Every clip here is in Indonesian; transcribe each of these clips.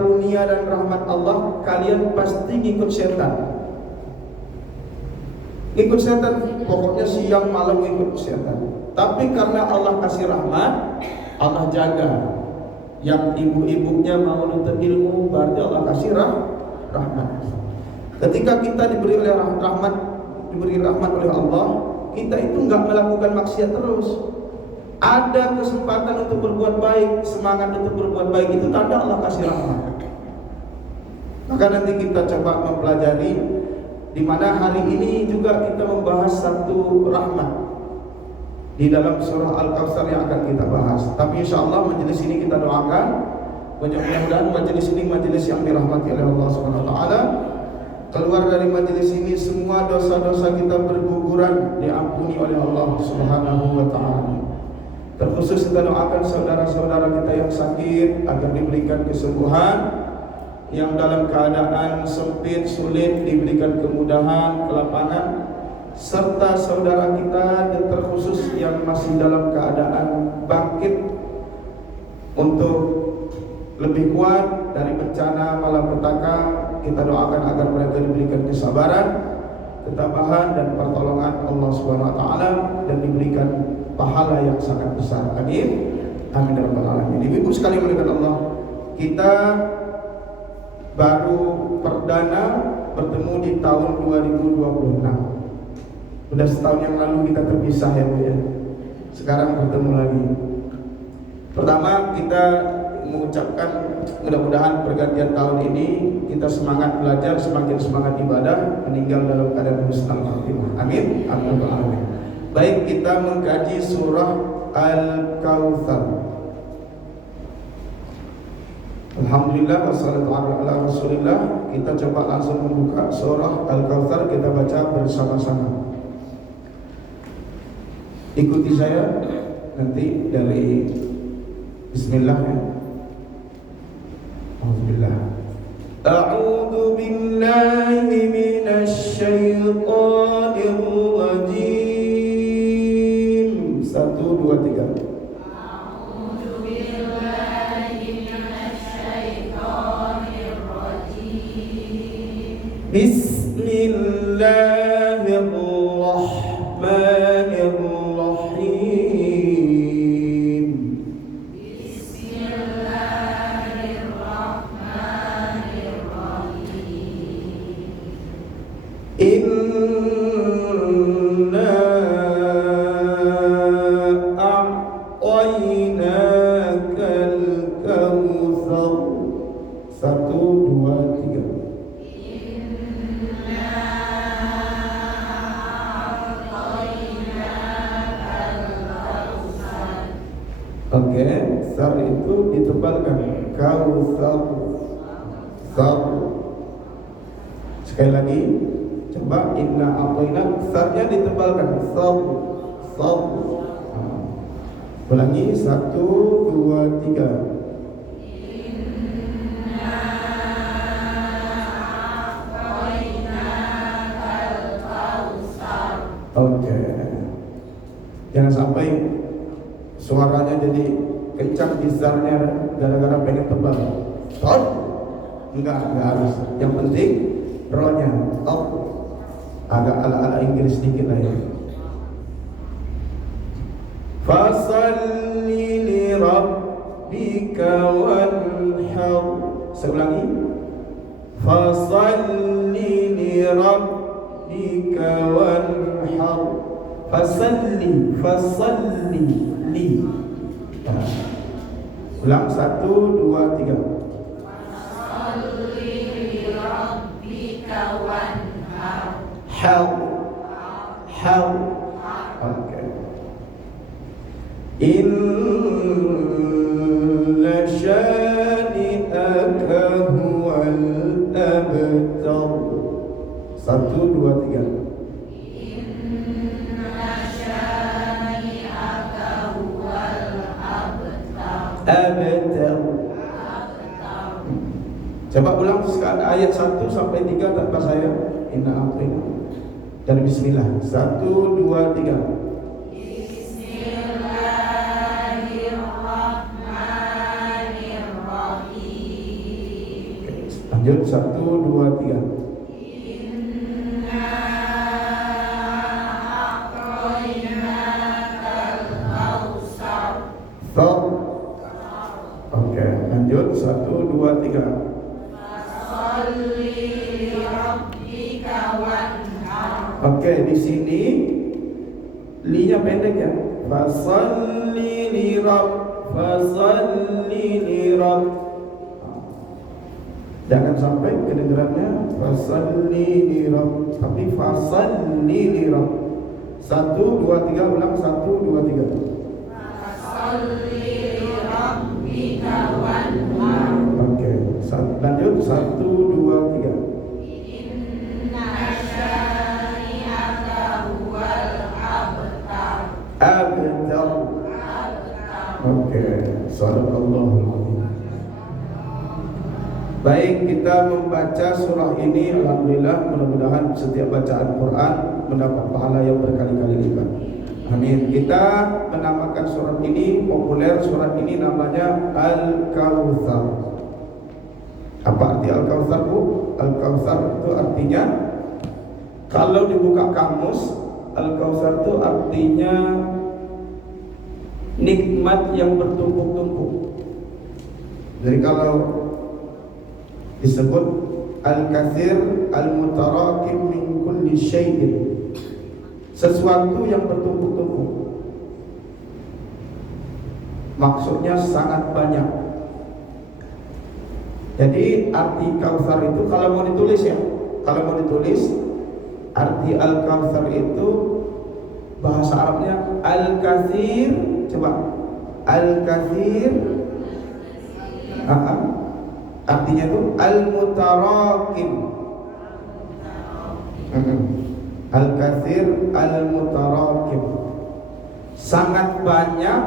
karunia dan rahmat Allah, kalian pasti ngikut setan. Ikut setan, pokoknya siang malam ikut setan. Tapi karena Allah kasih rahmat, Allah jaga. Yang ibu-ibunya mau nuntut ilmu, berarti Allah kasih rahmat. Ketika kita diberi rahmat oleh Allah, kita itu nggak melakukan maksiat terus. Ada kesempatan untuk berbuat baik, semangat untuk berbuat baik, itu tanda Allah kasih rahmat. Maka nanti kita coba mempelajari, di mana hari ini juga kita membahas satu rahmat di dalam surah Al-Kautsar yang akan kita bahas. Tapi insya Allah majelis ini kita doakan, mudah-mudahan majelis ini majelis yang dirahmati oleh Allah Subhanahu Wa Taala. Keluar dari majelis ini semua dosa-dosa kita berguguran, diampuni oleh Allah Subhanahu Wa Taala. Terkhusus kita doakan saudara-saudara kita yang sakit agar diberikan kesembuhan, yang dalam keadaan sempit, sulit diberikan kemudahan, kelapangan, serta saudara kita terkhusus yang masih dalam keadaan bangkit untuk lebih kuat dari bencana malapetaka, kita doakan agar mereka diberikan kesabaran, ketabahan dan pertolongan Allah Subhanahu Wa Taala, dan diberikan pahala yang sangat besar. Amin. Amin ya rabbal alamin. Ibu-ibu sekalian muliakan Allah, kita baru perdana bertemu di tahun 2026. Sudah setahun yang lalu kita terpisah ya Bu ya. Sekarang bertemu lagi. Pertama kita mengucapkan mudah-mudahan pergantian tahun ini kita semangat belajar, semakin semangat ibadah, meninggal dalam keadaan husnul khatimah. Amin. Amin. Amin. Baik, kita mengkaji surah Al-Kautsar. Alhamdulillah wassalatu ala Rasulillah. Kita coba langsung membuka surah Al-Kautsar, kita baca bersama-sama. Ikuti saya nanti dari Bismillah ya. Alhamdulillah. A'udzu billahi minasy syaithanir rajim. 1, 2, 3. A'udzu billahi minasy syaithanir rajim. Bismillahirrahmanirrahim. Inna a'tainakal kautsar. 1, 2, 3. Inna a'tainakal kautsar. Oke, sar itu ditebalkan. Kautsar. Sar. Sekali lagi, coba inna a'tainak, sarnya ditebalkan. Sar. Sar. Ulangi 1, 2, 3. Inna a'tainakal kautsar. Oke. Jangan sampai suaranya jadi kencang di zarnya gara-gara pengen tebal. Sar. Enggak harus. Yang penting rohnya agak ala-ala Inggris sedikit lah ya. Fasalli li rabbika wanhar. Saya ulangi. Fasalli li rabbika wanhar. Fasalli, fasalli li. Ulang 1, 2, 3. Shalli li rabbika wanhar. Hal. Oke. Inna syani'aka huwal abtar. 1, 2, 3. Inna syani'aka huwal abtar. Abtar. Coba ulang ayat 1 sampai 3 tanpa saya. Inna a'tayna. Dari bismillah. 1, 2, 3. Bismillahirrahmanirrahim. Lanjut, 1, 2, 3. Inna a'tainakal kautsar. Thor. Oke, lanjut, 1, 2, 3. Sholli li rabbika wanhar. Oke, di sini linya pendek ya. Fasalli li rabb. Jangan sampai kedengarannya fasalli li rabb, tapi fasalli li rabb. 1, 2, 3, ulang 1, 2, 3. Sholli li rabbika wanhar. Oke, lanjut 1, 2, 3. Inna syani'aka huwal abtar. Abtar. Oke, sadaqallahul azim. Baik, kita membaca surah ini, alhamdulillah, mudah-mudahan setiap bacaan Quran mendapat pahala yang berkali-kali lipat. Amin. Kita menamakan surat ini, populer surat ini namanya Al-Kautsar. Apa arti Al-Kautsar, Bu? Al-Kautsar itu artinya, kalau dibuka kamus, Al-Kautsar itu artinya nikmat yang bertumpuk-tumpuk. Jadi kalau disebut al-katsir al-mutarakim min kulli syai'in, sesuatu yang bertumpuk-tumpuk, maksudnya sangat banyak. Jadi arti Kautsar itu kalau mau ditulis ya, kalau mau ditulis arti al-Kautsar itu bahasa Arabnya al-katsir. Coba al-katsir, artinya itu al-mutarakim. Al-katsir al-mutarakim, sangat banyak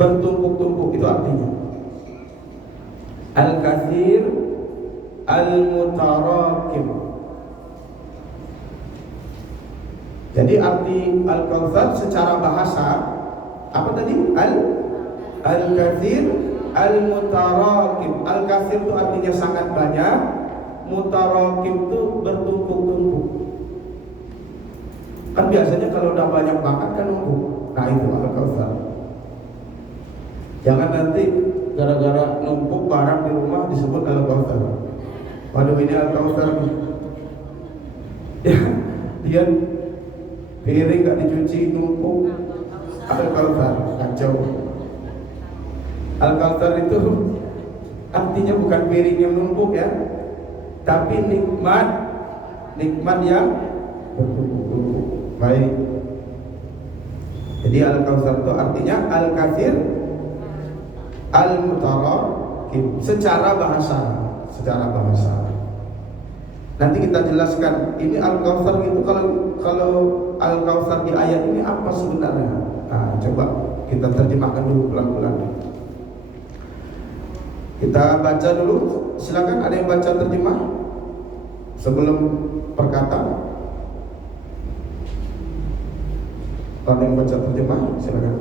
bertumpuk-tumpuk, itu artinya al-katsir al-mutarakim. Jadi arti Al-Kautsar secara bahasa apa tadi? Al-katsir al-mutarakim. Al-katsir itu artinya sangat banyak, mutarakim itu bertumpuk-tumpuk. Kan biasanya kalau udah banyak banget kan numpuk. Nah itu Al-Kautsar. Jangan nanti gara-gara numpuk barang di rumah disebut Al-Kautsar. Waduh, ini Al-Kautsar. Ya, dia piring gak dicuci numpuk, Al-Kautsar, kacau. Al-Kautsar itu artinya bukan piring yang numpuk ya, tapi nikmat yang bertumpuk-tumpuk. Baik. Jadi Al-Kautsar itu artinya al-katsir al-mutarakim secara bahasa. Nanti kita jelaskan ini Al-Kautsar itu kalau Al-Kautsar di ayat ini apa sebenarnya. Nah, coba kita terjemahkan dulu pelan-pelan. Kita baca dulu. Silakan, ada yang baca terjemah sebelum perkataan. Ada yang baca terjemah, silakan.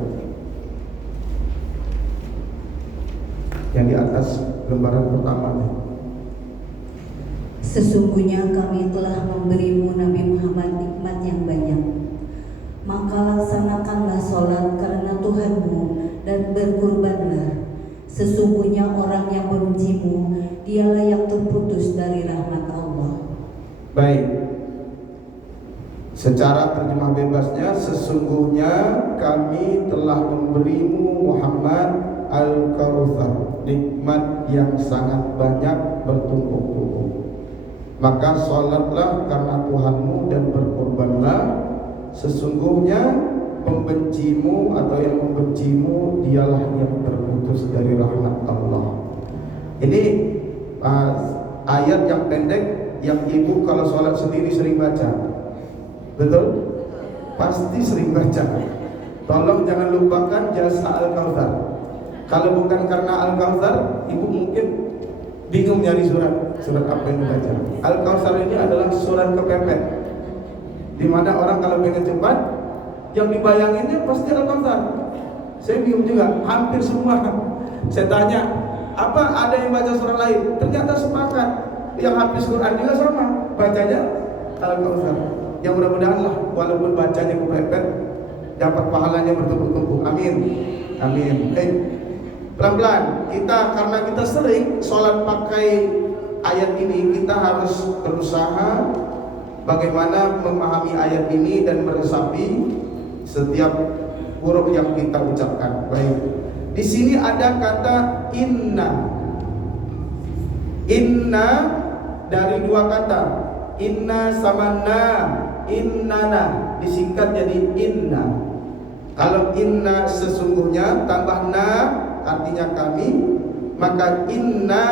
Yang di atas lembaran pertama nih. Sesungguhnya kami telah memberimu Nabi Muhammad nikmat yang banyak. Maka laksanakanlah sholat karena Tuhanmu dan berkurbanlah. Sesungguhnya orang yang membencimu, dialah yang terputus dari rahmat Allah. Baik. Secara terjemah bebasnya, sesungguhnya kami telah memberimu Muhammad Al-Kautsar, nikmat yang sangat banyak bertumpuk-tumpuk. Maka sholatlah karena Tuhanmu dan berkorbanlah. Sesungguhnya pembencimu atau yang membencimu dialah yang terputus dari rahmat Allah. Ini ayat yang pendek yang ibu kalau sholat sendiri sering baca. Betul? Pasti sering baca. Tolong jangan lupakan jasa Al-Kautsar. Kalau bukan karena Al-Kautsar, ibu mungkin bingung nyari surat apa yang dibaca. Al-Kautsar ini adalah surat kepepet, di mana orang kalau pengen cepat, yang dibayanginnya pasti Al-Kautsar. Saya bingung juga, hampir semua. Saya tanya, apa ada yang baca surat lain? ternyata sepakat. Yang habis Quran juga sama, bacanya Al-Kautsar. Yang mudah-mudahan lah, walaupun bacanya kepepet, dapat pahalanya bertumpuk-tumpuk. Amin. Amin. Pelan-pelan kita, karena kita sering sholat pakai ayat ini, kita harus berusaha bagaimana memahami ayat ini dan meresapi setiap huruf yang kita ucapkan. Baik. Di sini ada kata inna. Inna dari dua kata. Inna sama na. Innana disingkat jadi inna. Kalau inna sesungguhnya tambah na artinya kami, maka inna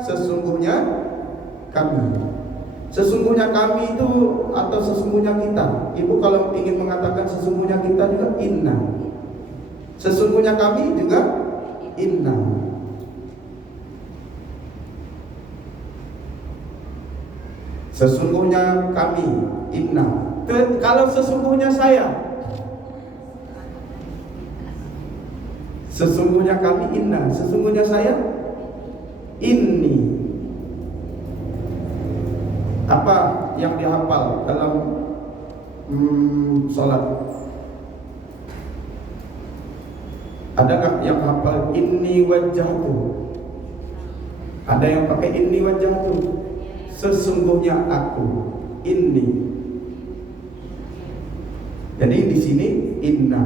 sesungguhnya kami. Sesungguhnya kami itu atau sesungguhnya kita. Ibu kalau ingin mengatakan sesungguhnya kita juga inna. Sesungguhnya kami juga inna. Sesungguhnya kami inna. Kalau sesungguhnya saya, sesungguhnya kami inna, sesungguhnya saya inni. Apa yang dihafal dalam sholat? Ada nggak yang hafal inni wajjahtu? Ada yang pakai inni wajjahtu? Sesungguhnya aku inni. Jadi di sini inna.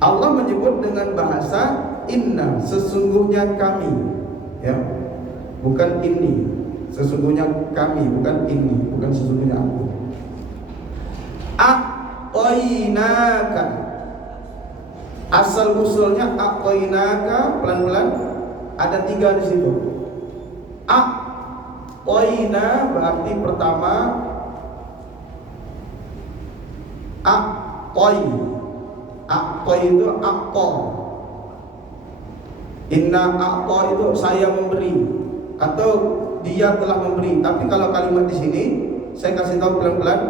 Allah menyebut dengan bahasa inna, sesungguhnya kami, ya, bukan ini. Sesungguhnya kami, bukan ini, bukan sesungguhnya aku. A'toinaka, asal usulnya a'toinaka, pelan-pelan ada 3 di situ. A'toina berarti pertama a'toi. A'toi itu a'to. Inna a'to itu saya memberi atau dia telah memberi. Tapi kalau kalimat di sini saya kasih tahu pelan-pelan.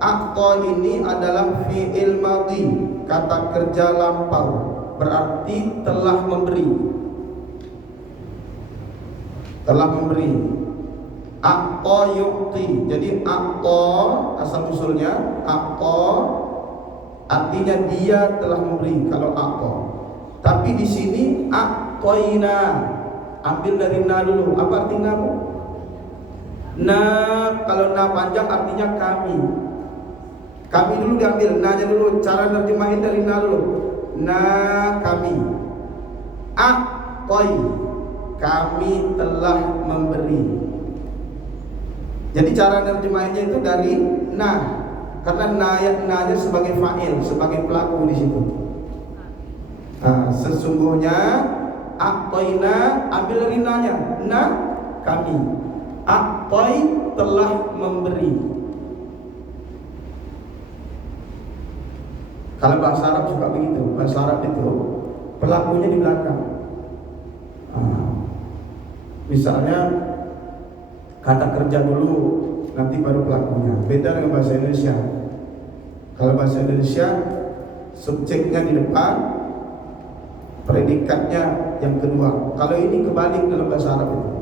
A'to ini adalah fi'il madhi, kata kerja lampau, berarti telah memberi. Telah memberi. A'to yu'ti. Jadi a'to asal usulnya a'to artinya dia telah memberi kalau a'to. Tapi di sini a'toina, ambil dari na dulu. Apa arti na? Na, kalau na panjang artinya kami. Kami dulu diambil, na-nya dulu. Cara nerjemahin dari na dulu. Na kami. A'toi, kami telah memberi. Jadi cara nerjemahinnya itu dari na, karena na-nya sebagai fa'il, sebagai pelaku di situ. Nah, sesungguhnya a'toina, ambil dari na-nya, na kami. A'toi telah memberi. Kalau bahasa Arab suka begitu. Bahasa Arab itu pelakunya di belakang. Misalnya kata kerja dulu, nanti baru pelakunya. Beda dengan bahasa Indonesia. Kalau bahasa Indonesia subjeknya di depan, predikatnya yang kedua. Kalau ini kebalik dalam bahasa Arab itu.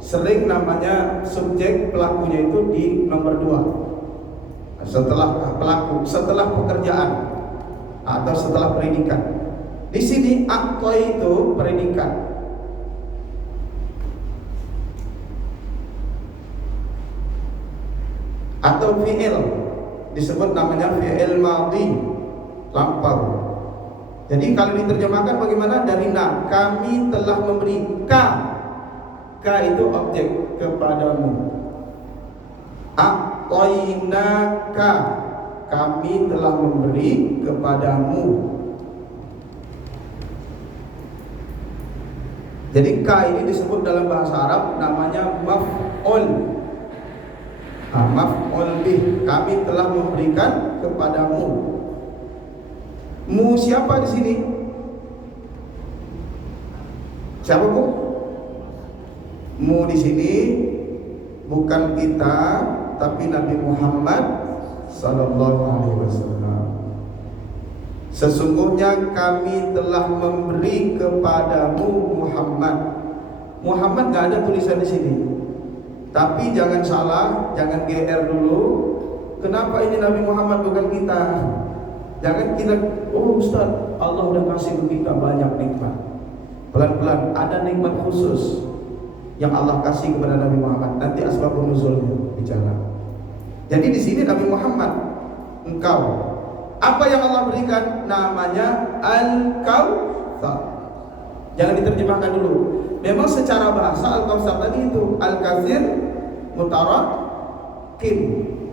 Sering namanya subjek, pelakunya itu di nomor 2. Setelah pelaku, setelah pekerjaan atau setelah predikat. Di sini a'to itu predikat. Atau fi'il, disebut namanya fi'il madhi, lampau. Jadi kalau diterjemahkan bagaimana? Dari na, kami telah memberi. Ka itu objek, kepadamu. A'toinaka, kami telah memberi kepadamu. Jadi ka ini disebut dalam bahasa Arab namanya maf'ul. Maf'ul bih, kami telah memberikan kepadamu. Mu siapa di sini? Siapa bu? Mu di sini bukan kita, tapi Nabi Muhammad sallallahu alaihi wasallam. Sesungguhnya kami telah memberi kepadamu Muhammad. Muhammad nggak ada tulisan di sini. Tapi jangan salah, jangan GR dulu. Kenapa ini Nabi Muhammad bukan kita? Jangan kita, oh Ustaz, Allah udah kasih ke kita banyak nikmat. Pelan-pelan, ada nikmat khusus yang Allah kasih kepada Nabi Muhammad. Nanti asbabun nuzulnya bicara. Jadi di sini Nabi Muhammad, engkau, apa yang Allah berikan namanya Al-Kautsar. Jangan diterjemahkan dulu. Memang secara bahasa Al-Kautsar tadi itu Al-Katsir Mutarakim,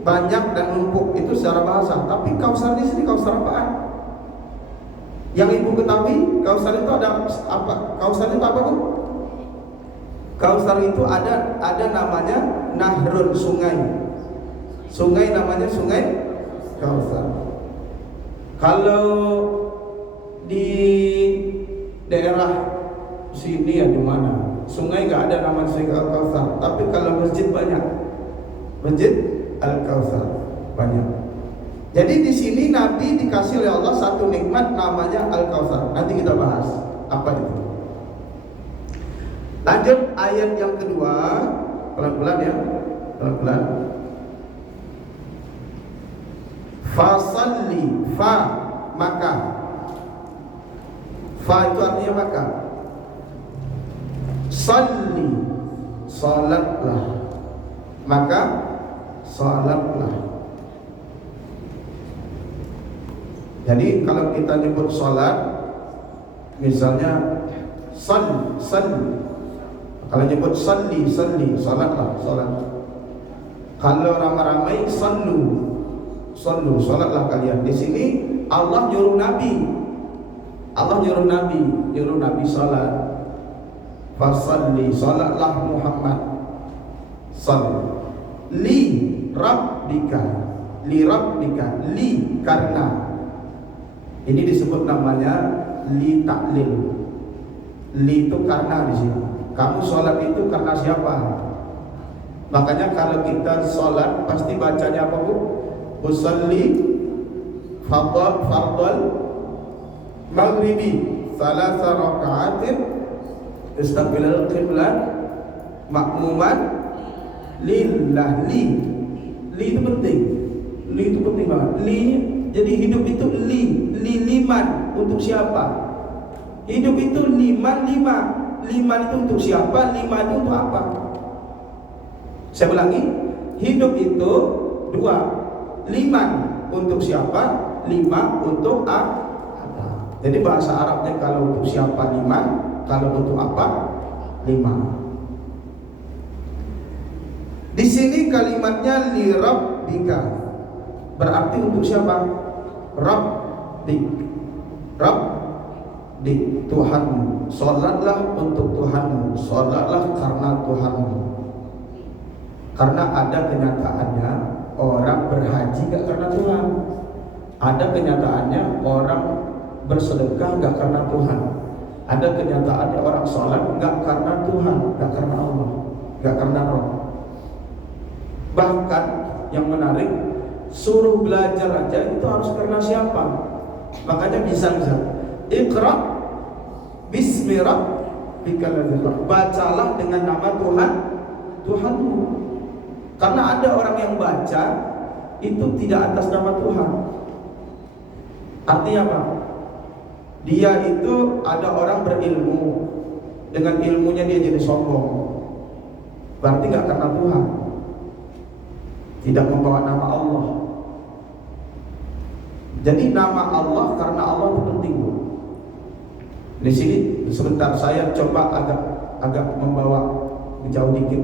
banyak dan numpuk, itu secara bahasa. Tapi Kautsar di sini Kautsar apaan? Yang ibu ketahui, Kautsar itu ada apa? Kautsar itu apa, Bu? Kautsar itu ada namanya Nahrun, sungai. Sungai namanya Sungai Kautsar. Kalau di daerah sini ya di mana? Sungai nggak ada nama Sungai Al-Kautsar, tapi kalau masjid banyak. Masjid Al-Kautsar banyak. Jadi di sini Nabi dikasih oleh Allah satu nikmat namanya Al-Kautsar. Nanti kita bahas apa itu. Lanjut ayat yang kedua, pelan-pelan ya, pelan-pelan. Fasalli, fa, maka. Fa itu artinya maka. Salli, salatlah. Maka salatlah. Jadi kalau kita nyebut salat, misalnya salli. Kalau nyebut salli, salatlah, salat. Kalau ramai-ramai sallu, salatlah kalian. Di sini Allah nyuruh Nabi. Allah nyuruh Nabi salat. Fasalli, salatlah Muhammad. Li rabbika, li karena. Ini disebut namanya li taklil. Li itu karena di sini. Kamu sholat itu karena siapa? Makanya kalau kita sholat pasti bacanya apa, Bu? Usalli fardal maghribi salasa raka'atin istaqbilal qiblat makmuman lillah. Li itu penting. Li itu penting banget. Li, jadi hidup itu liman untuk siapa? Hidup itu lima. Liman itu untuk siapa? Lima itu untuk apa? Saya ulangi, hidup itu dua. Liman untuk siapa? Lima untuk apa? Jadi bahasa Arabnya kalau untuk siapa liman, kalau untuk apa? Lima. Di sini kalimatnya li rabbika, berarti untuk siapa? Rabbik, di Tuhanmu. Salatlah untuk Tuhanmu, salatlah karena Tuhanmu. Karena ada kenyataannya orang berhaji gak karena Tuhan. Ada kenyataannya orang bersedekah gak karena Tuhan. Ada kenyataannya orang salat gak karena Tuhan, gak karena Allah, gak karena Roh. Bahkan yang menarik, suruh belajar aja itu harus karena siapa? Makanya bisa Iqra bismi rabbikal ladzi khalaq. Bacalah dengan nama Tuhanmu. Karena ada orang yang baca itu tidak atas nama Tuhan. Artinya apa? Dia itu ada orang berilmu, dengan ilmunya dia jadi sombong. Berarti nggak karena Tuhan. Tidak membawa nama Allah. Jadi nama Allah karena Allah itu penting, Bu. Di sini sebentar saya coba agak membawa jauh dikit.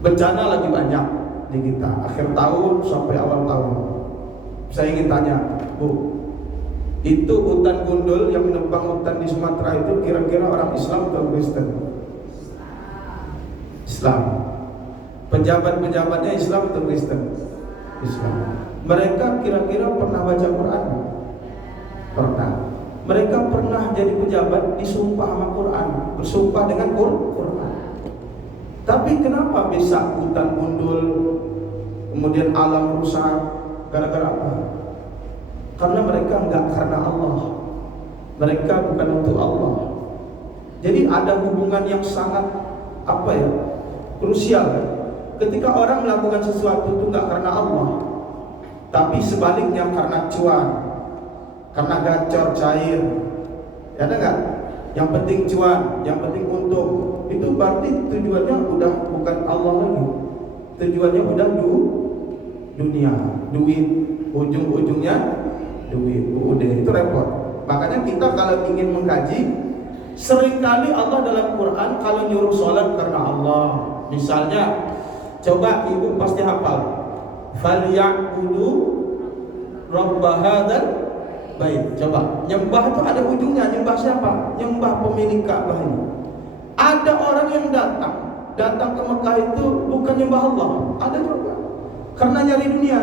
Bencana lagi banyak di kita, akhir tahun sampai awal tahun. Saya ingin tanya, Bu, itu hutan gundul yang menebang hutan di Sumatera itu kira-kira orang Islam atau Kristen? Islam. Pejabat-pejabatnya Islam atau Kristen? Islam. Mereka kira-kira pernah baca Quran? Pernah. Mereka pernah jadi pejabat disumpah sama Quran, bersumpah dengan Quran. Tapi kenapa bisa hutan gundul, kemudian alam rusak? Gara-gara apa? Karena mereka enggak karena Allah. Mereka bukan untuk Allah. Jadi ada hubungan yang sangat krusial. Ketika orang melakukan sesuatu itu nggak karena Allah, tapi sebaliknya karena cuan, karena gacor cair, ya ada nggak? Yang penting cuan, yang penting untung, itu berarti tujuannya udah bukan Allah lagi. Tujuannya udah dunia, duit, ujung-ujungnya duit, udah itu repot. Makanya kita kalau ingin mengkaji, seringkali Allah dalam Quran kalau nyuruh sholat karena Allah. Misalnya, coba ibu pasti hafal, falyaqudu rabb hadzal bait. Coba, nyembah itu ada ujungnya. Nyembah siapa? Nyembah pemilik Ka'bah ini. Ada orang yang datang ke Mekah itu bukan nyembah Allah. Ada juga karena nyari dunia.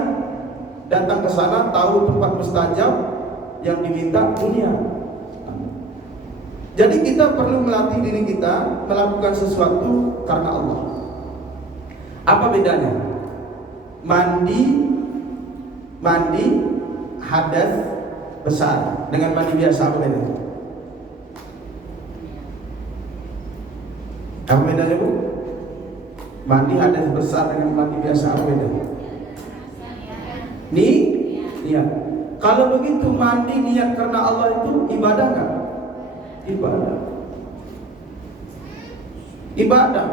Datang ke sana tahu tempat mustajab, yang diminta dunia. Jadi kita perlu melatih diri kita melakukan sesuatu karena Allah. Apa bedanya? Mandi hadas besar dengan mandi biasa, apa bedanya? Apa bedanya, Bu? Mandi hadas besar dengan mandi biasa, apa bedanya? Iya. Kalau begitu mandi niat karena Allah itu ibadah nggak? Ibadah.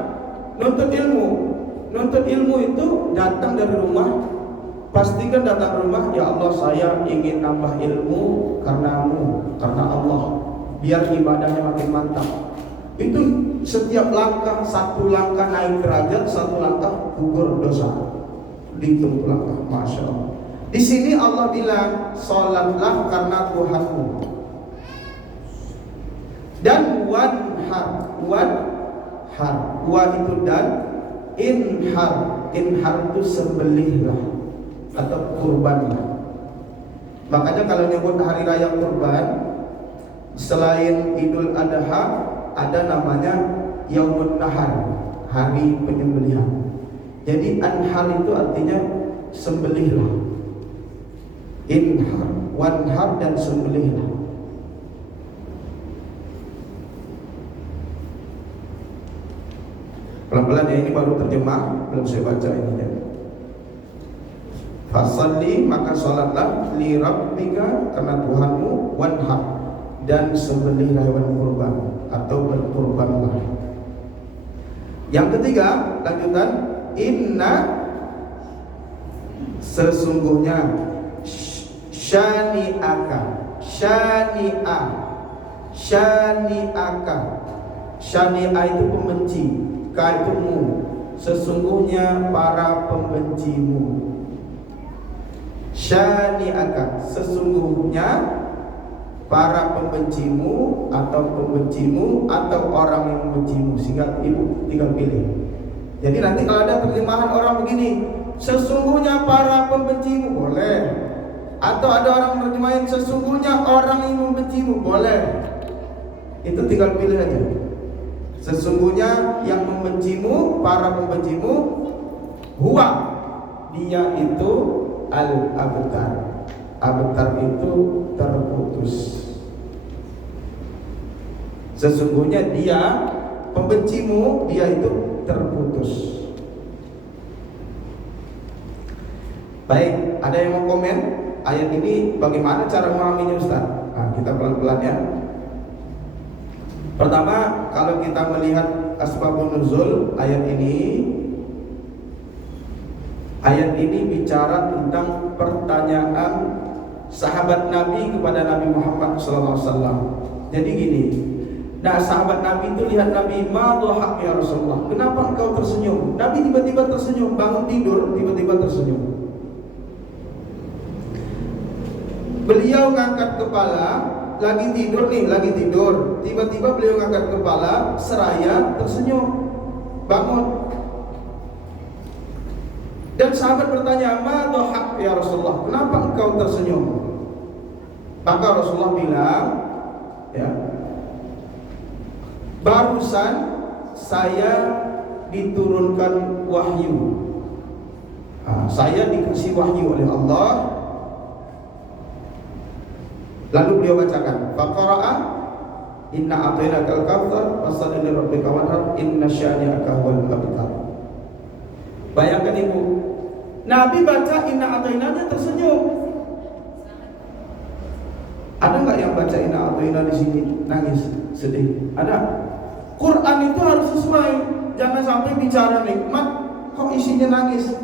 Nuntut ilmu itu datang dari rumah. Pastikan datang rumah, ya Allah saya ingin nambah ilmu karenamu, karena Allah, biar ibadahnya makin mantap. Itu setiap langkah, satu langkah naik derajat, satu langkah gugur dosa. Dihitung langkah, masya Allah. Di sini Allah bilang, sholatlah karena Tuhanmu. Dan wanhar, wa itu dan, inhar itu sembelihlah atau kurbanlah. Makanya kalau nyebut hari raya kurban, selain Idul Adha, ada namanya Yaumun Nahar, hari penyembelihan. Jadi anhar itu artinya sembelihlah. Inhar, wanhar dan sembelihlah. Pelan-pelan ya, ini baru terjemah, belum saya baca ini ya. Fasalli, maka salatlah li rabbika, karena Tuhanmu, wanhar, dan sembelihlah hewan kurban atau berkurbanlah. Yang ketiga, lanjutan, inna, sesungguhnya, syani'aka, syani'a itu pembenci, ka itu mu, sesungguhnya para pembencimu. Syani'aka, sesungguhnya para pembencimu atau orang yang membencimu. Sehingga ibu tinggal pilih. Jadi nanti kalau ada terjemahan orang begini, sesungguhnya para pembencimu, boleh. Atau ada orang menerjemahin sesungguhnya orang yang membencimu, boleh. Itu tinggal pilih aja. Sesungguhnya yang membencimu, para pembencimu, huwa, dia itu al-abtar. Abtar itu terputus. Sesungguhnya dia pembencimu, dia itu terputus. Baik, ada yang mau komen? Ayat ini bagaimana cara memahaminya, Ustaz? Nah, kita pelan-pelan ya. Pertama, kalau kita melihat asbabun nuzul ayat ini bicara tentang pertanyaan sahabat Nabi kepada Nabi Muhammad SAW. Jadi gini, nah sahabat Nabi itu lihat Nabi, ma dhahak ya Rasulullah, kenapa engkau tersenyum? Nabi tiba-tiba tersenyum, bangun tidur tiba-tiba tersenyum. Beliau ngangkat kepala, lagi tidur, tiba-tiba beliau ngangkat kepala, seraya tersenyum, bangun. Dan sahabat bertanya, ma dhahak ya Rasulullah, kenapa engkau tersenyum? Maka Rasulullah bilang, ya, barusan saya diturunkan wahyu. Saya dikasih wahyu oleh Allah. Lalu beliau bacakan, faqara'a Inna a'tainakal kautsar fashalli li rabbika wanhar inna syani'aka huwal abtar. Bayangkan ibu, Nabi baca inna a'tainanya tersenyum. Ada nggak yang baca inna a'taina di sini nangis, sedih? Ada. Quran itu harus sesuai. Jangan sampai bicara nikmat kok isinya nangis.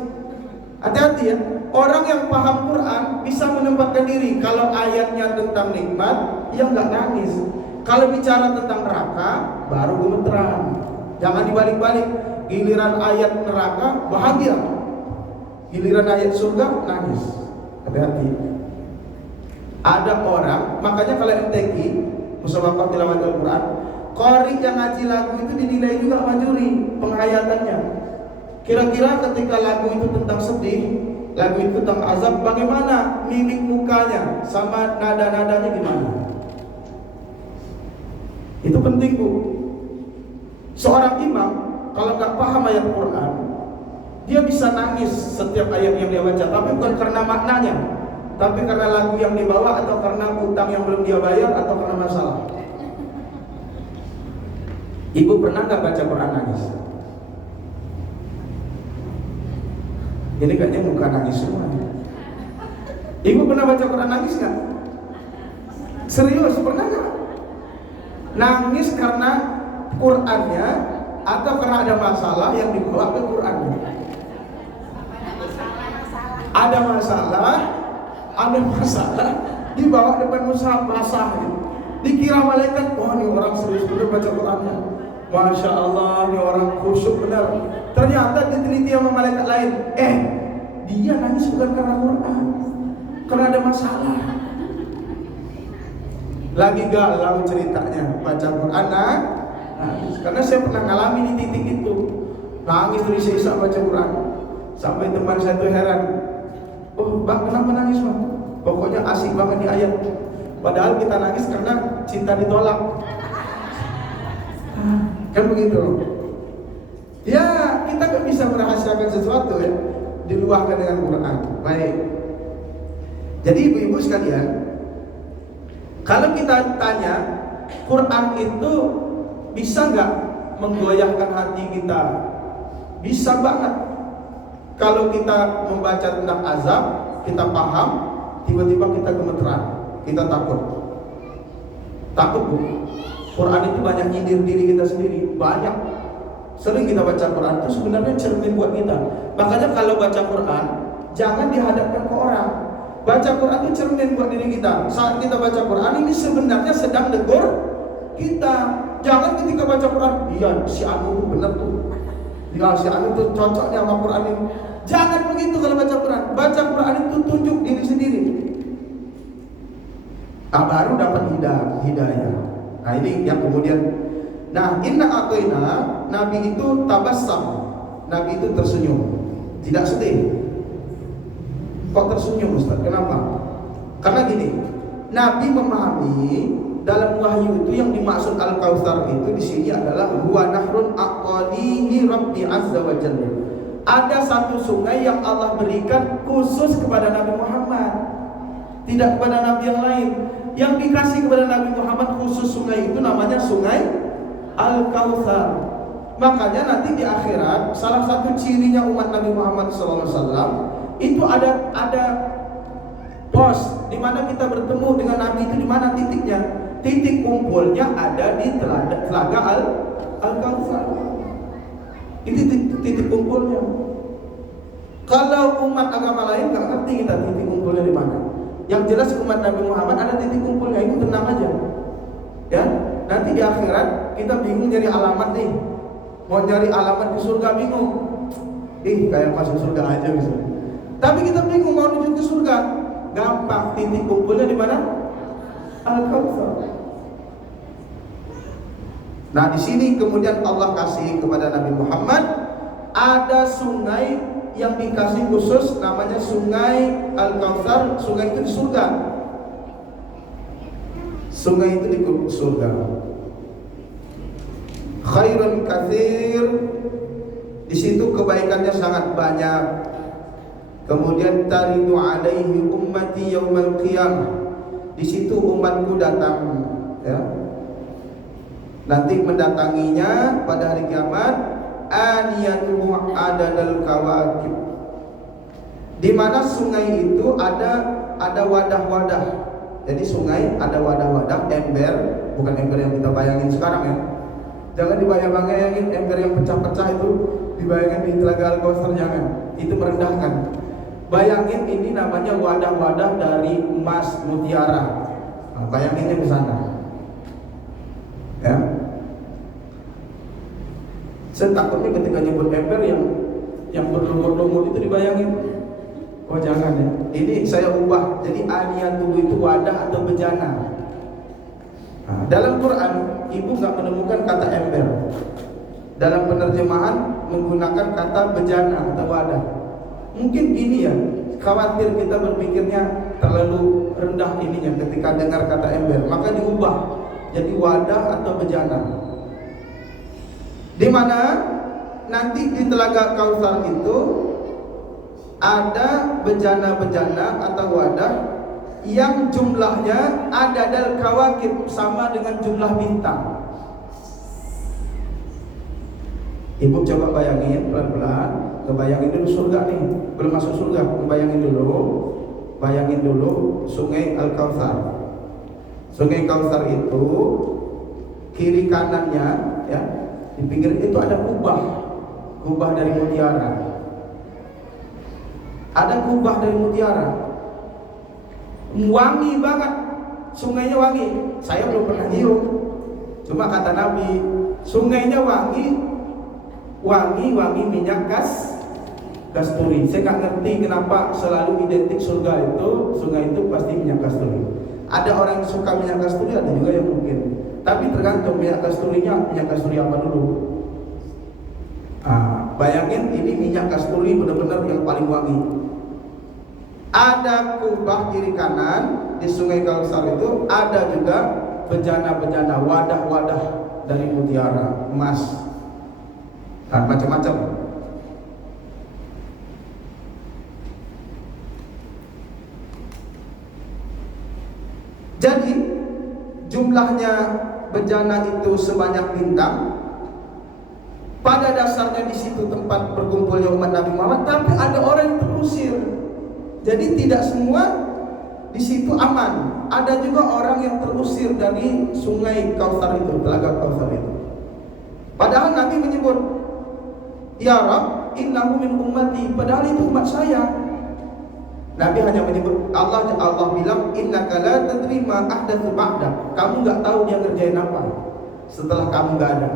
Hati-hati ya. Orang yang paham Quran bisa menempatkan diri. Kalau ayatnya tentang nikmat, ya nggak nangis. Kalau bicara tentang neraka, baru gemeteran. Jangan dibalik-balik. Giliran ayat neraka bahagia, giliran ayat surga nangis. Hati-hati. Ada orang, makanya kalau MTQ Musabaqah Tilawatul Quran, qari yang ngaji lagu itu dinilai juga majuri penghayatannya. Kira-kira ketika lagu itu tentang sedih, lagu itu tentang azab, bagaimana mimik mukanya sama nada-nadanya gimana? Itu penting bu. Seorang imam kalau nggak paham ayat Quran, dia bisa nangis setiap ayat yang dia baca, tapi bukan karena maknanya, tapi karena lagu yang dibawa, atau karena utang yang belum dia bayar, atau karena masalah. Ibu pernah nggak baca Quran nangis? Ini kayaknya muka nangis semua. Ibu pernah baca Quran nangis nggak? Serius, pernah nggak? Nangis karena Qurannya atau karena ada masalah yang dibawa ke Qurannya? Ada masalah dibawa depan mushaf basah gitu. Dikira malaikat, wah ini orang serius benar baca Qurannya, Masya Allah, ini orang khusyuk benar. Ternyata diteliti sama malaikat lain, dia nangis bukan karena Quran, karena ada masalah. Lagi galau ceritanya, baca Quran nangis. Karena saya pernah ngalami di titik itu, nangis dari sisa baca Quran. Sampai teman saya itu heran, oh bang kenapa nangis bang? Pokoknya asik banget di ayat. Padahal kita nangis karena cinta ditolak. Kan begitu. Ya kita kan bisa merahasiakan sesuatu ya, diluahkan dengan Quran. Baik. Jadi ibu-ibu sekalian, kalau kita tanya Quran itu bisa nggak menggoyahkan hati kita? Bisa banget. Kalau kita membaca tentang azab, kita paham, tiba-tiba kita gemeteran, kita takut bu. Quran itu banyak nyindir diri kita sendiri, banyak. Sering kita baca Quran itu sebenarnya cermin buat kita. Makanya kalau baca Quran jangan dihadapkan ke orang. Baca Quran itu cermin buat diri kita. Saat kita baca Quran ini sebenarnya sedang negur kita. Jangan ketika baca Quran, iya si Anu benar tuh, ya si Anu tuh cocoknya sama Quran ini. Jangan begitu kalau baca Quran. Baca Quran itu tunjuk diri sendiri. Baru dapat hidayah. Nah ini yang kemudian. Nah inna a'taina, Nabi itu tabassam, Nabi itu tersenyum, tidak sedih. Kok tersenyum Ustaz? Kenapa? Karena gini, Nabi memahami dalam wahyu itu yang dimaksud Al-Kautsar itu di sini adalah huwa nahrun aqalihi Rabbi azza wa jalla. Ada satu sungai yang Allah berikan khusus kepada Nabi Muhammad, tidak kepada Nabi yang lain. Yang dikasih kepada Nabi Muhammad khusus sungai itu namanya sungai Al-Kautsar. Makanya nanti di akhirat salah satu cirinya umat Nabi Muhammad SAW itu ada pos di mana kita bertemu dengan Nabi itu, di mana titiknya? Titik kumpulnya ada di telaga Al-Kautsar. Itu titik kumpulnya. Kalau umat agama lain nggak ngerti kita titik kumpulnya di mana. Yang jelas umat Nabi Muhammad ada titik kumpulnya, itu tenang aja. Ya, nanti di akhirat kita bingung nyari alamat nih. Mau nyari alamat di surga bingung. Kayak masuk surga aja bisa. Tapi kita bingung mau menuju ke surga. Gampang, titik kumpulnya di mana? Al-Kautsar. Nah, di sini kemudian Allah kasih kepada Nabi Muhammad ada sungai yang dikasih khusus namanya sungai Al-Kautsar. Sungai itu di surga. Sungai itu di surga. Khairun katsir. Di situ kebaikannya sangat banyak. Kemudian taridu alaihi ummati yaumal qiyamah. Di situ umatku datang, ya. nanti mendatanginya pada hari kiamat aniyatuhu adadal kawakib, di mana sungai itu ada wadah-wadah. Jadi sungai ada wadah-wadah, ember, bukan ember yang kita bayangin sekarang ya. Jangan dibayang-bayangin ember yang pecah-pecah itu dibayangin di Telaga Al-Kautsar, jangan. Itu merendahkan. Bayangin ini namanya wadah-wadah dari emas mutiara. Nah, bayanginnya ke sana. Ya. Saya takutnya ketika nyebut ember yang berlumur-lumur itu dibayangin. Oh jangan ya. Ini saya ubah jadi aniyatuhu itu wadah atau bejana. Nah, dalam Quran ibu nggak menemukan kata ember. Dalam penerjemahan menggunakan kata bejana atau wadah. Mungkin gini ya, khawatir kita berpikirnya terlalu rendah ininya ketika dengar kata ember, maka diubah jadi wadah atau bejana. Di mana nanti di Telaga Kautsar itu ada bejana-bejana atau wadah yang jumlahnya adadal kawakib, sama dengan jumlah bintang. Ibu coba bayangin pelan-pelan, kebayangin dulu surga nih, belum masuk surga, bayangin dulu sungai Al-Kautsar. Sungai Kautsar itu kiri kanannya ya, di pinggir itu ada kubah dari mutiara. Ada kubah dari mutiara, wangi banget, sungainya wangi. Saya belum pernah nyium, cuma kata Nabi, sungainya wangi minyak kasturi. Saya nggak ngerti kenapa selalu identik surga itu, sungai itu pasti minyak kasturi. Ada orang yang suka minyak kasturi, ada juga yang mungkin. Tapi tergantung minyak kasturi apa dulu. Bayangin ini minyak kasturi benar-benar yang paling wangi. Ada kubah kiri kanan di sungai Kautsar itu, ada juga bejana-bejana, wadah-wadah dari mutiara, emas, dan macam-macam. Jadi jumlahnya bejana itu sebanyak bintang. Pada dasarnya di situ tempat berkumpulnya umat Nabi Muhammad, tapi ada orang yang terusir. Jadi tidak semua di situ aman. Ada juga orang yang terusir dari sungai Kautsar itu, Telaga Kautsar itu. Padahal Nabi menyebut, ya Rabb, innahu min ummati, padahal itu umat saya. Nabi hanya menyebut, Allah bilang, innaka la tadri ma ahdatsu ba'da. Kamu enggak tahu dia ngerjain apa setelah kamu enggak ada.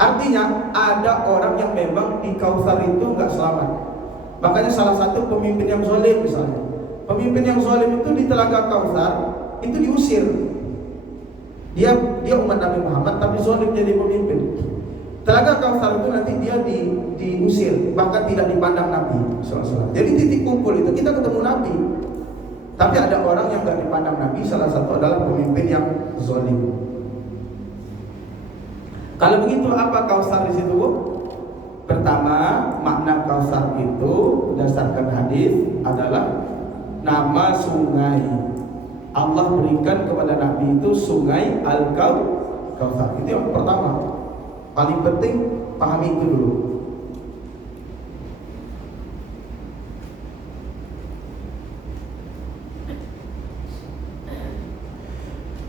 Artinya ada orang yang memang di Kautsar itu enggak selamat. Makanya salah satu pemimpin yang zalim misalnya, pemimpin yang zalim itu di Telaga Kautsar itu diusir. Dia umat Nabi Muhammad tapi zalim jadi pemimpin. Telaga Kautsar itu nanti dia diusir, bahkan tidak dipandang Nabi SAW. Jadi titik kumpul itu kita ketemu Nabi. Tapi ada orang yang tidak dipandang Nabi, salah satu adalah pemimpin yang zalim. Kalau begitu apa Kautsar di situ, Bu? Pertama, makna Kautsar itu berdasarkan hadis adalah nama sungai. Allah berikan kepada Nabi itu sungai Al-Kautsar. Itu yang pertama. Paling penting pahami itu dulu.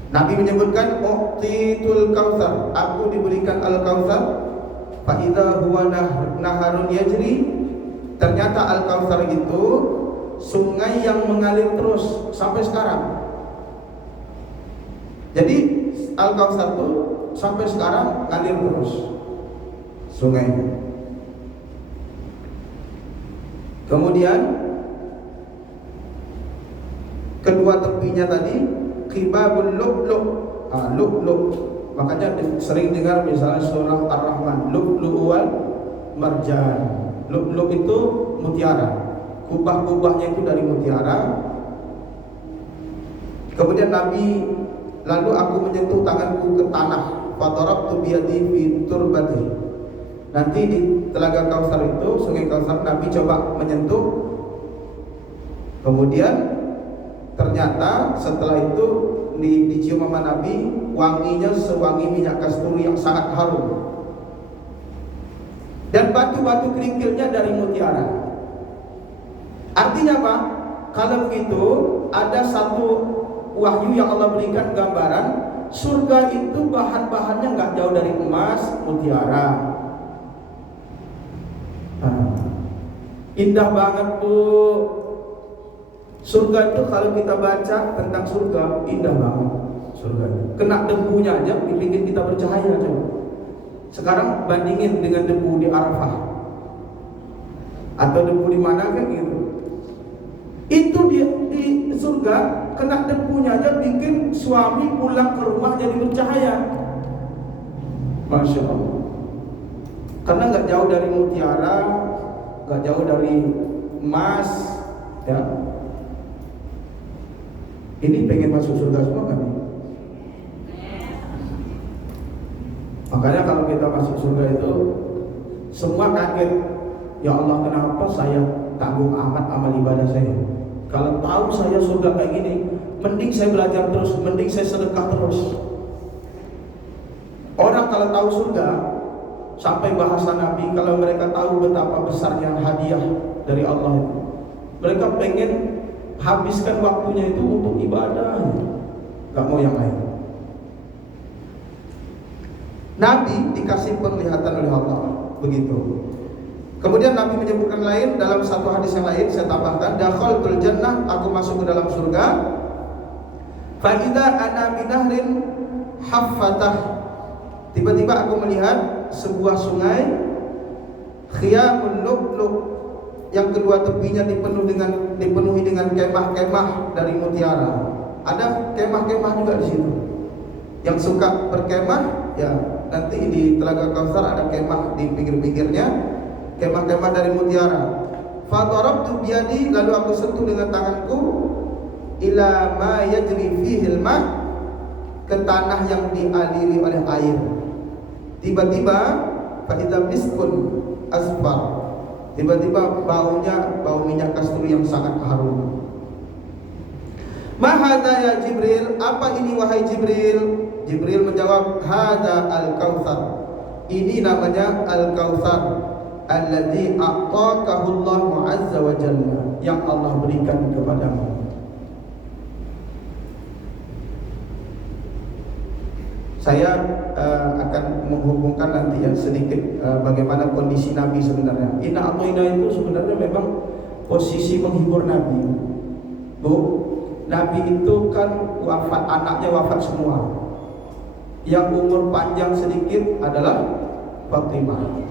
Nabi menyebutkan u'titul Kautsar, aku diberikan Al-Kautsar. Fa idza huwa naharun yajri, ternyata Al-Kautsar itu sungai yang mengalir terus sampai sekarang. Jadi Al-Kautsar itu sampai sekarang ngalir terus sungai. Kemudian kedua tepinya tadi khibabul lu'lu'. Lu'lu'. Makanya sering dengar misalnya surah Ar-Rahman, lu'lu' wal marjan. Lu'lu' itu mutiara. Kubah-kubahnya itu dari mutiara. Kemudian Nabi, lalu aku menyentuh tanganku ke tanah, fatarabtu biyadi fi turbati. Nanti di Telaga Kautsar itu, sungai Kautsar, Nabi coba menyentuh. Kemudian ternyata setelah itu dicium sama Nabi wanginya sewangi minyak kasturi yang sangat harum. Dan batu-batu kerikilnya dari mutiara. Artinya apa? Kalau begitu, ada satu wahyu yang Allah berikan gambaran, surga itu bahan-bahannya nggak jauh dari emas, mutiara. Indah banget Bu. Surga itu kalau kita baca tentang surga, indah banget surga. Kena debunya aja bikin kita bercahaya coba. Sekarang bandingin dengan debu di Arafah atau debu di mana kan gitu. Itu di surga kena debunya aja bikin suami pulang ke rumah jadi bercahaya. Masya Allah. Karena nggak jauh dari mutiara, nggak jauh dari emas, ya. Ini pengen masuk surga semua kan? Makanya kalau kita masuk surga itu semua kaget. Ya Allah, kenapa saya tanggung amat amal ibadah saya? Kalau tahu saya surga kayak gini, mending saya belajar terus, mending saya sedekah terus. Orang kalau tahu surga, sampai bahasa Nabi, kalau mereka tahu betapa besarnya hadiah dari Allah itu, mereka pengen habiskan waktunya itu untuk ibadah, gak mau yang lain. Nabi dikasih penglihatan oleh Allah, begitu. Kemudian Nabi menyebutkan lain dalam satu hadis yang lain, saya tambahkan, dakhaltul jannah, aku masuk ke dalam surga. Fa idza ana binahrin haffatah, tiba-tiba aku melihat sebuah sungai, khiyamul lu'lu', yang kedua tepinya dipenuhi dengan kemah-kemah dari mutiara. Ada kemah-kemah juga di situ. Yang suka berkemah, ya nanti di Telaga Kautsar ada kemah di pinggir-pinggirnya, kemah-kemah dari mutiara. Fadarabtu biyadi, lalu aku sentuh dengan tanganku, ila ma yajri fihil ma, ke tanah yang dialiri oleh air. Tiba-tiba fa idza miskun asfar, tiba-tiba baunya bau minyak kasturi yang sangat harum. Ma hadza ya Jibril, apa ini wahai Jibril? Jibril menjawab, hadza al-kautsar, ini namanya al-kautsar, alladzi a'takahu Allah azza wa jalla, yang Allah berikan kepadamu. Saya akan menghubungkan nanti ya sedikit bagaimana kondisi Nabi sebenarnya. Inna a'tayna itu sebenarnya memang posisi menghibur Nabi. Bu, Nabi itu kan wafat, anaknya wafat semua. Yang umur panjang sedikit adalah Fatimah.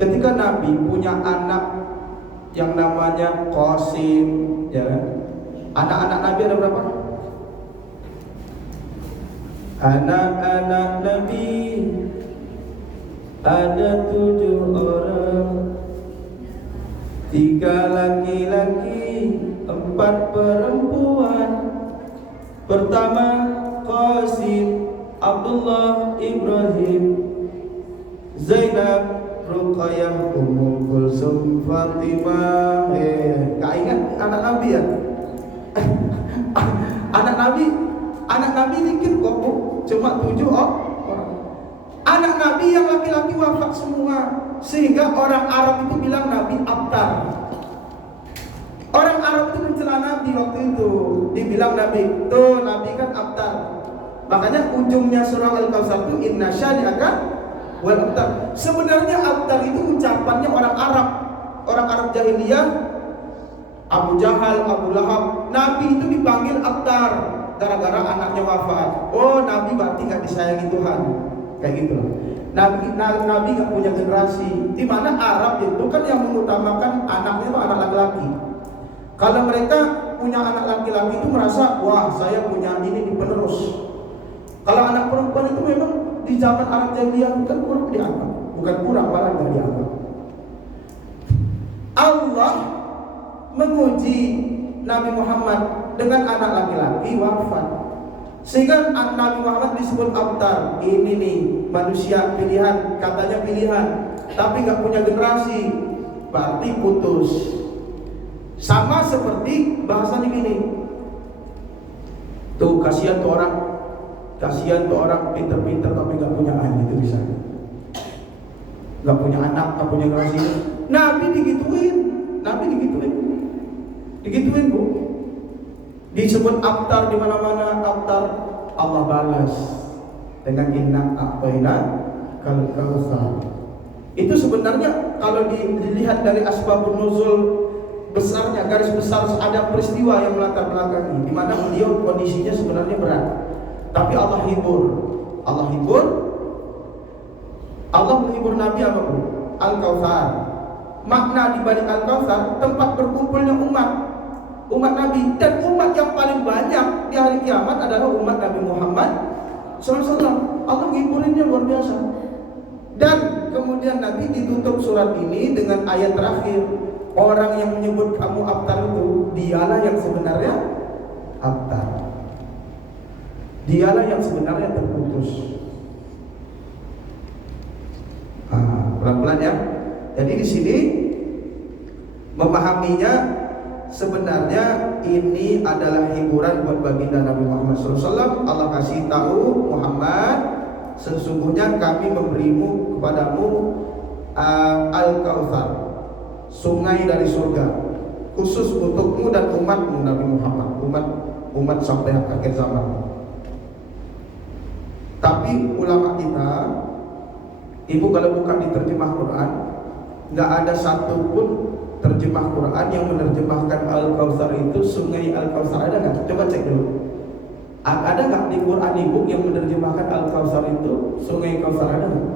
Ketika Nabi punya anak yang namanya Qasim, ya kan? Anak-anak Nabi ada berapa? Anak-anak Nabi ada 7 orang, 3 laki-laki, 4 perempuan. Pertama Qasim, Abdullah, Ibrahim, Zainab, Ruqayyah, Ummu Kulsum, Fatimah. Gak ingat anak Nabi ya? Anak Nabi dikit kok, cuma 7 orang. Anak Nabi yang laki-laki wafat semua, sehingga orang Arab itu bilang Nabi Abtar. Orang Arab itu mencela Nabi waktu itu, dibilang Nabi, tuh Nabi kan Abtar. Makanya ujungnya surah Al-Kautsar itu inna syani'aka wal abtar. Sebenarnya abtar itu ucapannya orang Arab. Orang Arab jahiliyah, Abu Jahal, Abu Lahab. Nabi itu dipanggil abtar gara-gara anaknya wafat. Oh, Nabi berarti gak disayangi Tuhan. Kayak gitu loh. Nabi gak punya generasi. Di mana Arab itu kan yang mengutamakan anaknya itu anak laki-laki. Kalau mereka punya anak laki-laki itu merasa, wah saya punya ini penerus. Kalau anak perempuan itu memang di zaman Arab jahiliyah bukan kurang dianggap, bukan kurang, malah nggak dianggap. Allah menguji Nabi Muhammad dengan anak laki-laki wafat, sehingga Nabi Muhammad disebut abtar. Ini nih manusia pilihan, katanya pilihan, tapi nggak punya generasi, berarti putus. Sama seperti bahasanya gini, tuh kasihan tuh orang Kasihan tuh orang pinter-pinter tapi nggak punya anak, itu bisa. Nggak punya anak, nggak punya kasih. Nabi digituin, digituin bu. Disebut abtar di mana-mana, abtar. Allah balas dengan inna a'tayna kal kautsar. Itu sebenarnya kalau dilihat dari asbabun nuzul besarnya, garis besar, ada peristiwa yang melatar belakangi di mana beliau kondisinya sebenarnya berat. Tapi Allah menghibur Nabi apa bu? Al-Kautsar. Makna di balik Al-Kautsar, tempat berkumpulnya umat Nabi, dan umat yang paling banyak di hari kiamat adalah umat Nabi Muhammad SAW. Allah menghiburinnya luar biasa. Dan kemudian Nabi ditutup surat ini dengan ayat terakhir, orang yang menyebut kamu abtar itu, dialah yang sebenarnya abtar. Dialah yang sebenarnya terputus. Pelan-pelan ya. Jadi di sini memahaminya, sebenarnya ini adalah hiburan buat baginda Nabi Muhammad SAW. Allah kasih tahu Muhammad, sesungguhnya kami memberimu kepadamu Al-Kautsar, sungai dari surga, khusus untukmu dan umatmu Nabi Muhammad, umat sampai akhir zaman. Tapi ulama kita, ibu kalau buka di terjemah Quran, nggak ada satupun terjemah Quran yang menerjemahkan Al-Kautsar itu sungai Al-Kautsar. Ada nggak? Coba cek dulu. Ada nggak di Quran ibu yang menerjemahkan Al-Kautsar itu sungai Kautsar? Ada nggak?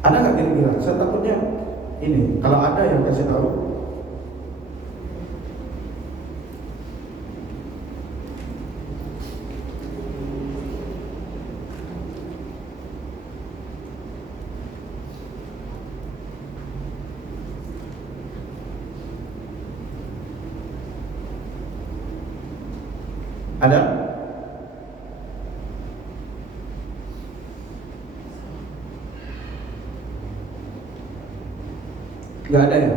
Ada nggak kira-kira? Saya takutnya ini. Kalau ada yang kasih tahu. Ada? Gak ada ya?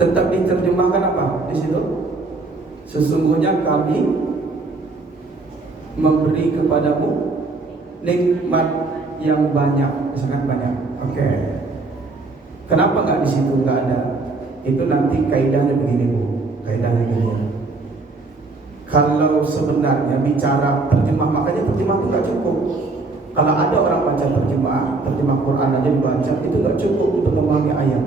Tetap diterjemahkan apa di situ? Sesungguhnya kami memberi kepadamu nikmat yang banyak, sangat banyak. Oke. Kenapa nggak di situ? Nggak ada. Itu nanti kaidahnya begini bu. Kaidahnya begini. Kalau sebenarnya bicara terjemah, makanya terjemah itu nggak cukup. Kalau ada orang baca terjemah Quran aja dibaca, itu nggak cukup untuk memahami ayat.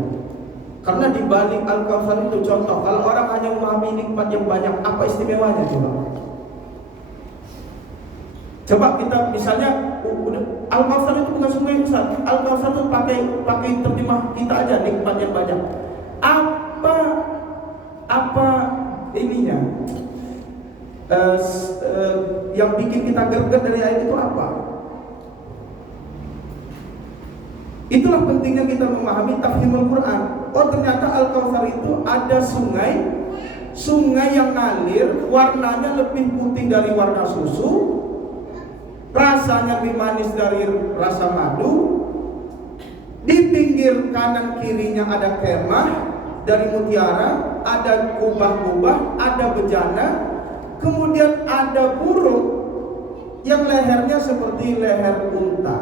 Karena di balik Al-Kautsar itu contoh, kalau orang hanya memahami nikmat yang banyak, apa istimewanya coba? Coba kita misalnya Al-Kautsar itu bukan sungai besar. Al-Kautsar itu pakai terjemah kita aja, nikmat yang banyak. Apa ininya? Yang bikin kita gerget dari ayat itu apa? Itulah pentingnya kita memahami tafhimul Quran. Oh ternyata Al-Kautsar itu ada sungai yang ngalir, warnanya lebih putih dari warna susu, rasanya lebih manis dari rasa madu. Di pinggir kanan kirinya ada kemah dari mutiara, ada kubah-kubah, ada bejana. Kemudian ada burung yang lehernya seperti leher unta.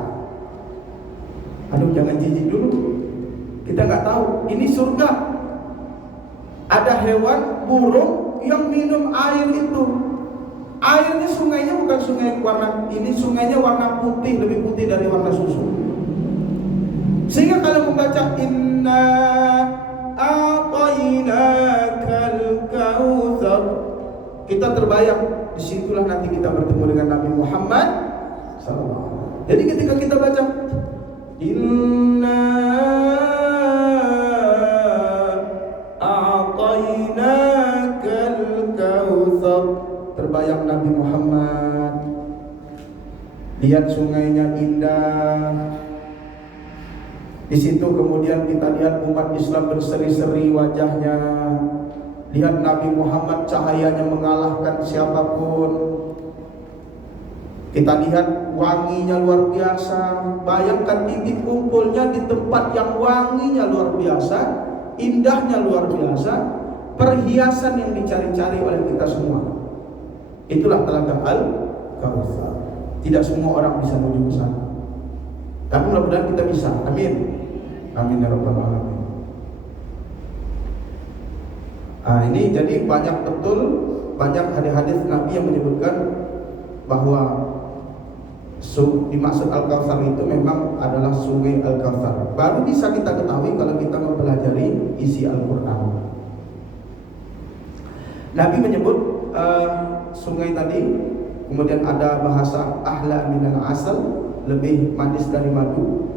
Aduh jangan jijik dulu, kita nggak tahu. Ini surga. Ada hewan burung yang minum air itu. Airnya sungainya bukan sungai warna ini, sungainya warna putih, lebih putih dari warna susu. Sehingga kalau membaca inna a'tainakal kautsar, kita terbayang disitulah nanti kita bertemu dengan Nabi Muhammad SAW. Jadi ketika kita baca inna a'tainakal kautsar, terbayang Nabi Muhammad. Lihat sungainya indah. Di situ kemudian kita lihat umat Islam berseri-seri wajahnya. Lihat Nabi Muhammad cahayanya mengalahkan siapapun. Kita lihat wanginya luar biasa. Bayangkan titik kumpulnya di tempat yang wanginya luar biasa, indahnya luar biasa, perhiasan yang dicari-cari oleh kita semua. Itulah telaga Al-Kautsar. Tidak semua orang bisa menuju ke sana, tapi mudah-mudahan kita bisa. Amin. Amin ya rabbal alamin. Ini jadi banyak hadis-hadis Nabi yang menyebutkan bahwa dimaksud Al-Kautsar itu memang adalah sungai Al-Kautsar. Baru bisa kita ketahui kalau kita mempelajari isi Al-Quran. Nabi menyebut sungai tadi, kemudian ada bahasa ahla minal asal, lebih manis dari madu.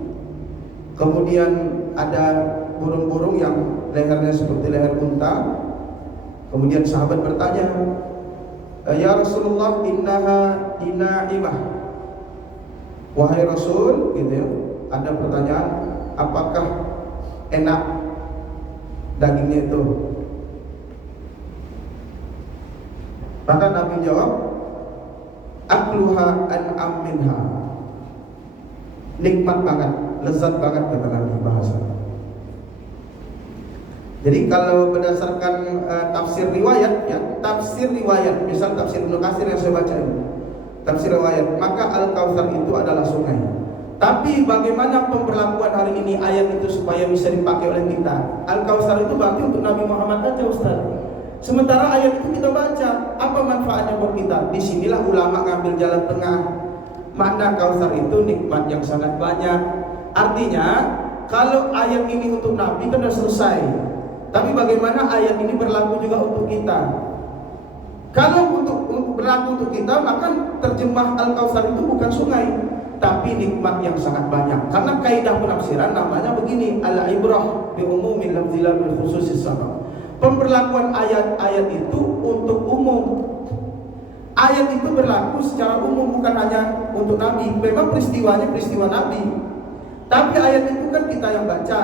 Kemudian ada burung-burung yang lehernya seperti leher unta. Kemudian sahabat bertanya, ya Rasulullah, innaha dina'imah. Wahai Rasul, gitu ya, ada pertanyaan, apakah enak dagingnya itu? Maka Nabi jawab, akluha an'am minha. Nikmat banget, lezat banget, kata Nabi bahasa. Jadi kalau berdasarkan tafsir riwayat, ya, tafsir riwayat, misal tafsir Ibnu Katsir yang saya baca ini, tafsir riwayat, maka Al-Kautsar itu adalah sungai. Tapi bagaimana pemberlakuan hari ini ayat itu supaya bisa dipakai oleh kita? Al-Kautsar itu berarti untuk Nabi Muhammad aja, Ustaz. Sementara ayat itu kita baca, apa manfaatnya buat kita? Disinilah ulama ngambil jalan tengah. Makna Kautsar itu nikmat yang sangat banyak. Artinya, kalau ayat ini untuk Nabi kan sudah selesai. Tapi bagaimana ayat ini berlaku juga untuk kita? Kalau berlaku untuk kita, maka terjemah Al-Kautsar itu bukan sungai, tapi nikmat yang sangat banyak. Karena kaidah penafsiran namanya begini, al-ibrah bi umumil lafzi la bil khususis sabab. Pemberlakuan ayat-ayat itu untuk umum. Ayat itu berlaku secara umum, bukan hanya untuk Nabi. Memang peristiwanya peristiwa Nabi, tapi ayat itu kan kita yang baca.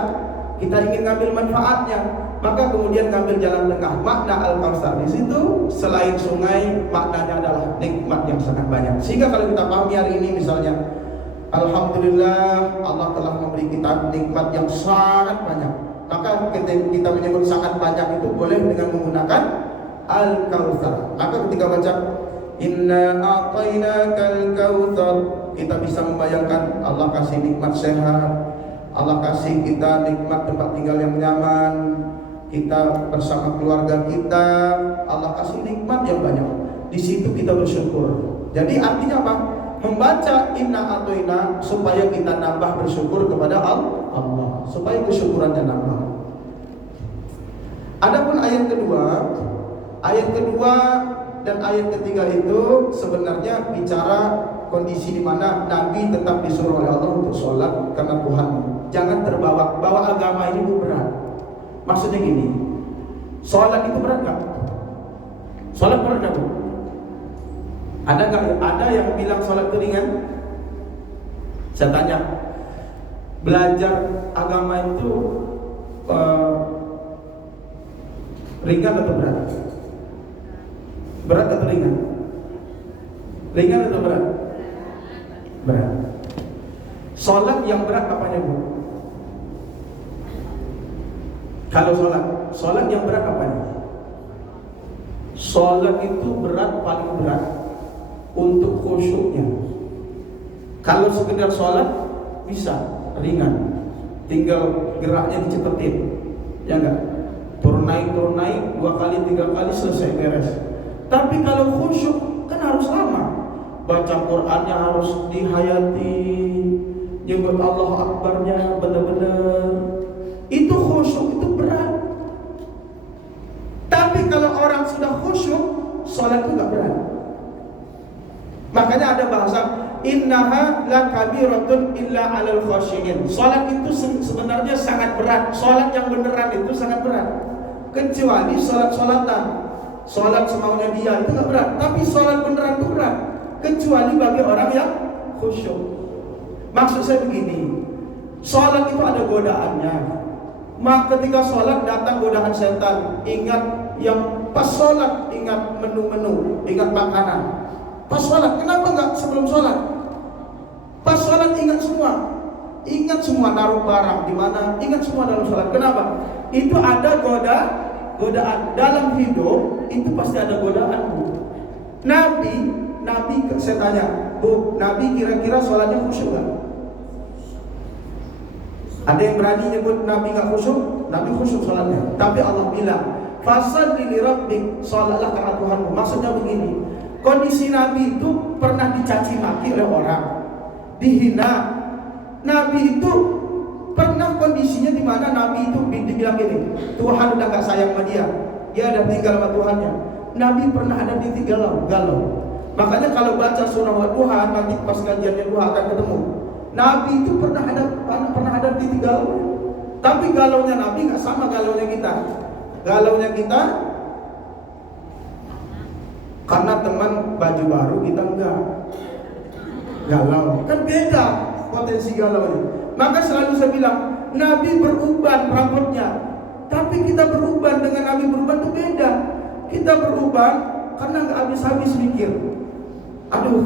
Kita ingin ngambil manfaatnya, maka kemudian ngambil jalan tengah. Makna Al-Kautsar di situ selain sungai, maknanya adalah nikmat yang sangat banyak. Sehingga kalau kita pahami hari ini misalnya, alhamdulillah Allah telah memberi kita nikmat yang sangat banyak. Maka kita menyebut sangat banyak itu boleh dengan menggunakan Al-Kautsar. Maka ketika baca Inna a'tainakal kautsar, kita bisa membayangkan Allah kasih nikmat sehat, Allah kasih kita nikmat tempat tinggal yang nyaman, kita bersama keluarga kita, Allah kasih nikmat yang banyak. Di situ kita bersyukur. Jadi artinya apa? Membaca Inna a'taina supaya kita nambah bersyukur kepada Allah, supaya kesyukurannya nambah. Adapun ayat kedua dan ayat ketiga itu sebenarnya bicara kondisi di mana Nabi tetap disuruh oleh Allah untuk sholat karena Tuhan. Jangan terbawa agama ini berat. Maksudnya gini, sholat itu berat nggak? Sholat berat nggak? Ada nggak? Ada yang bilang sholat itu ringan? Saya tanya, belajar agama itu ringan atau berat? Berat atau ringan? Ringan atau berat? Berat. Sholat yang berat apanya, Bu? Kalau sholat yang berat apanya? Sholat itu berat, paling berat untuk khusyuknya. Kalau sekedar sholat bisa ringan, tinggal geraknya dicepetin, ya enggak? Turun naik 2 kali 3 kali selesai beres. Tapi kalau khusyuk kan harus lama. Baca Qur'annya harus dihayati, nyebut Allah Akbarnya benar-benar. Itu khusyuk, itu berat. Tapi kalau orang sudah khusyuk, sholat itu gak berat. Makanya ada bahasa innaha la kabiratun illa 'alal khashiyin. Sholat itu sebenarnya sangat berat. Sholat yang beneran itu sangat berat. Kecuali sholat-sholatan, sholat semaunya dia itu gak berat. Tapi sholat beneran itu berat, kecuali bagi orang yang khusyuk. Maksud saya begini, sholat itu ada godaannya. Maka ketika sholat datang godaan setan, ingat yang pas sholat, ingat menu-menu, ingat makanan. Pas sholat, kenapa enggak sebelum sholat? Pas sholat ingat semua naruh barang di mana, ingat semua dalam sholat. Kenapa? Itu ada godaan dalam hidup, itu pasti ada godaan, Bu. Nabi saya tanya, Bu, Nabi kira-kira sholatnya khusyuk nggak? Ada yang berani nyebut Nabi nggak khusyuk? Nabi khusyuk sholatnya. Tapi Allah bilang, fasholli li rabbik, sholatlah karena Tuhanmu. Maksudnya begini, kondisi Nabi itu pernah dicaci maki oleh orang, dihina. Nabi itu pernah kondisinya di mana Nabi itu dibilang gini, Tuhan udah nggak sayang sama dia udah tinggal sama Tuhannya. Nabi pernah ada titik galau. Makanya kalau baca surah Wadduha, nanti pas kajiannya duha akan ketemu. Nabi itu pernah ada titik galau. Tapi galaunya Nabi nggak sama galaunya kita. Galaunya kita karena teman baju baru, kita enggak galau. Kan beda potensi galaunya. Maka selalu saya bilang, Nabi beruban rambutnya, tapi kita beruban dengan Nabi beruban itu beda. Kita beruban karena nggak habis-habis mikir. Aduh,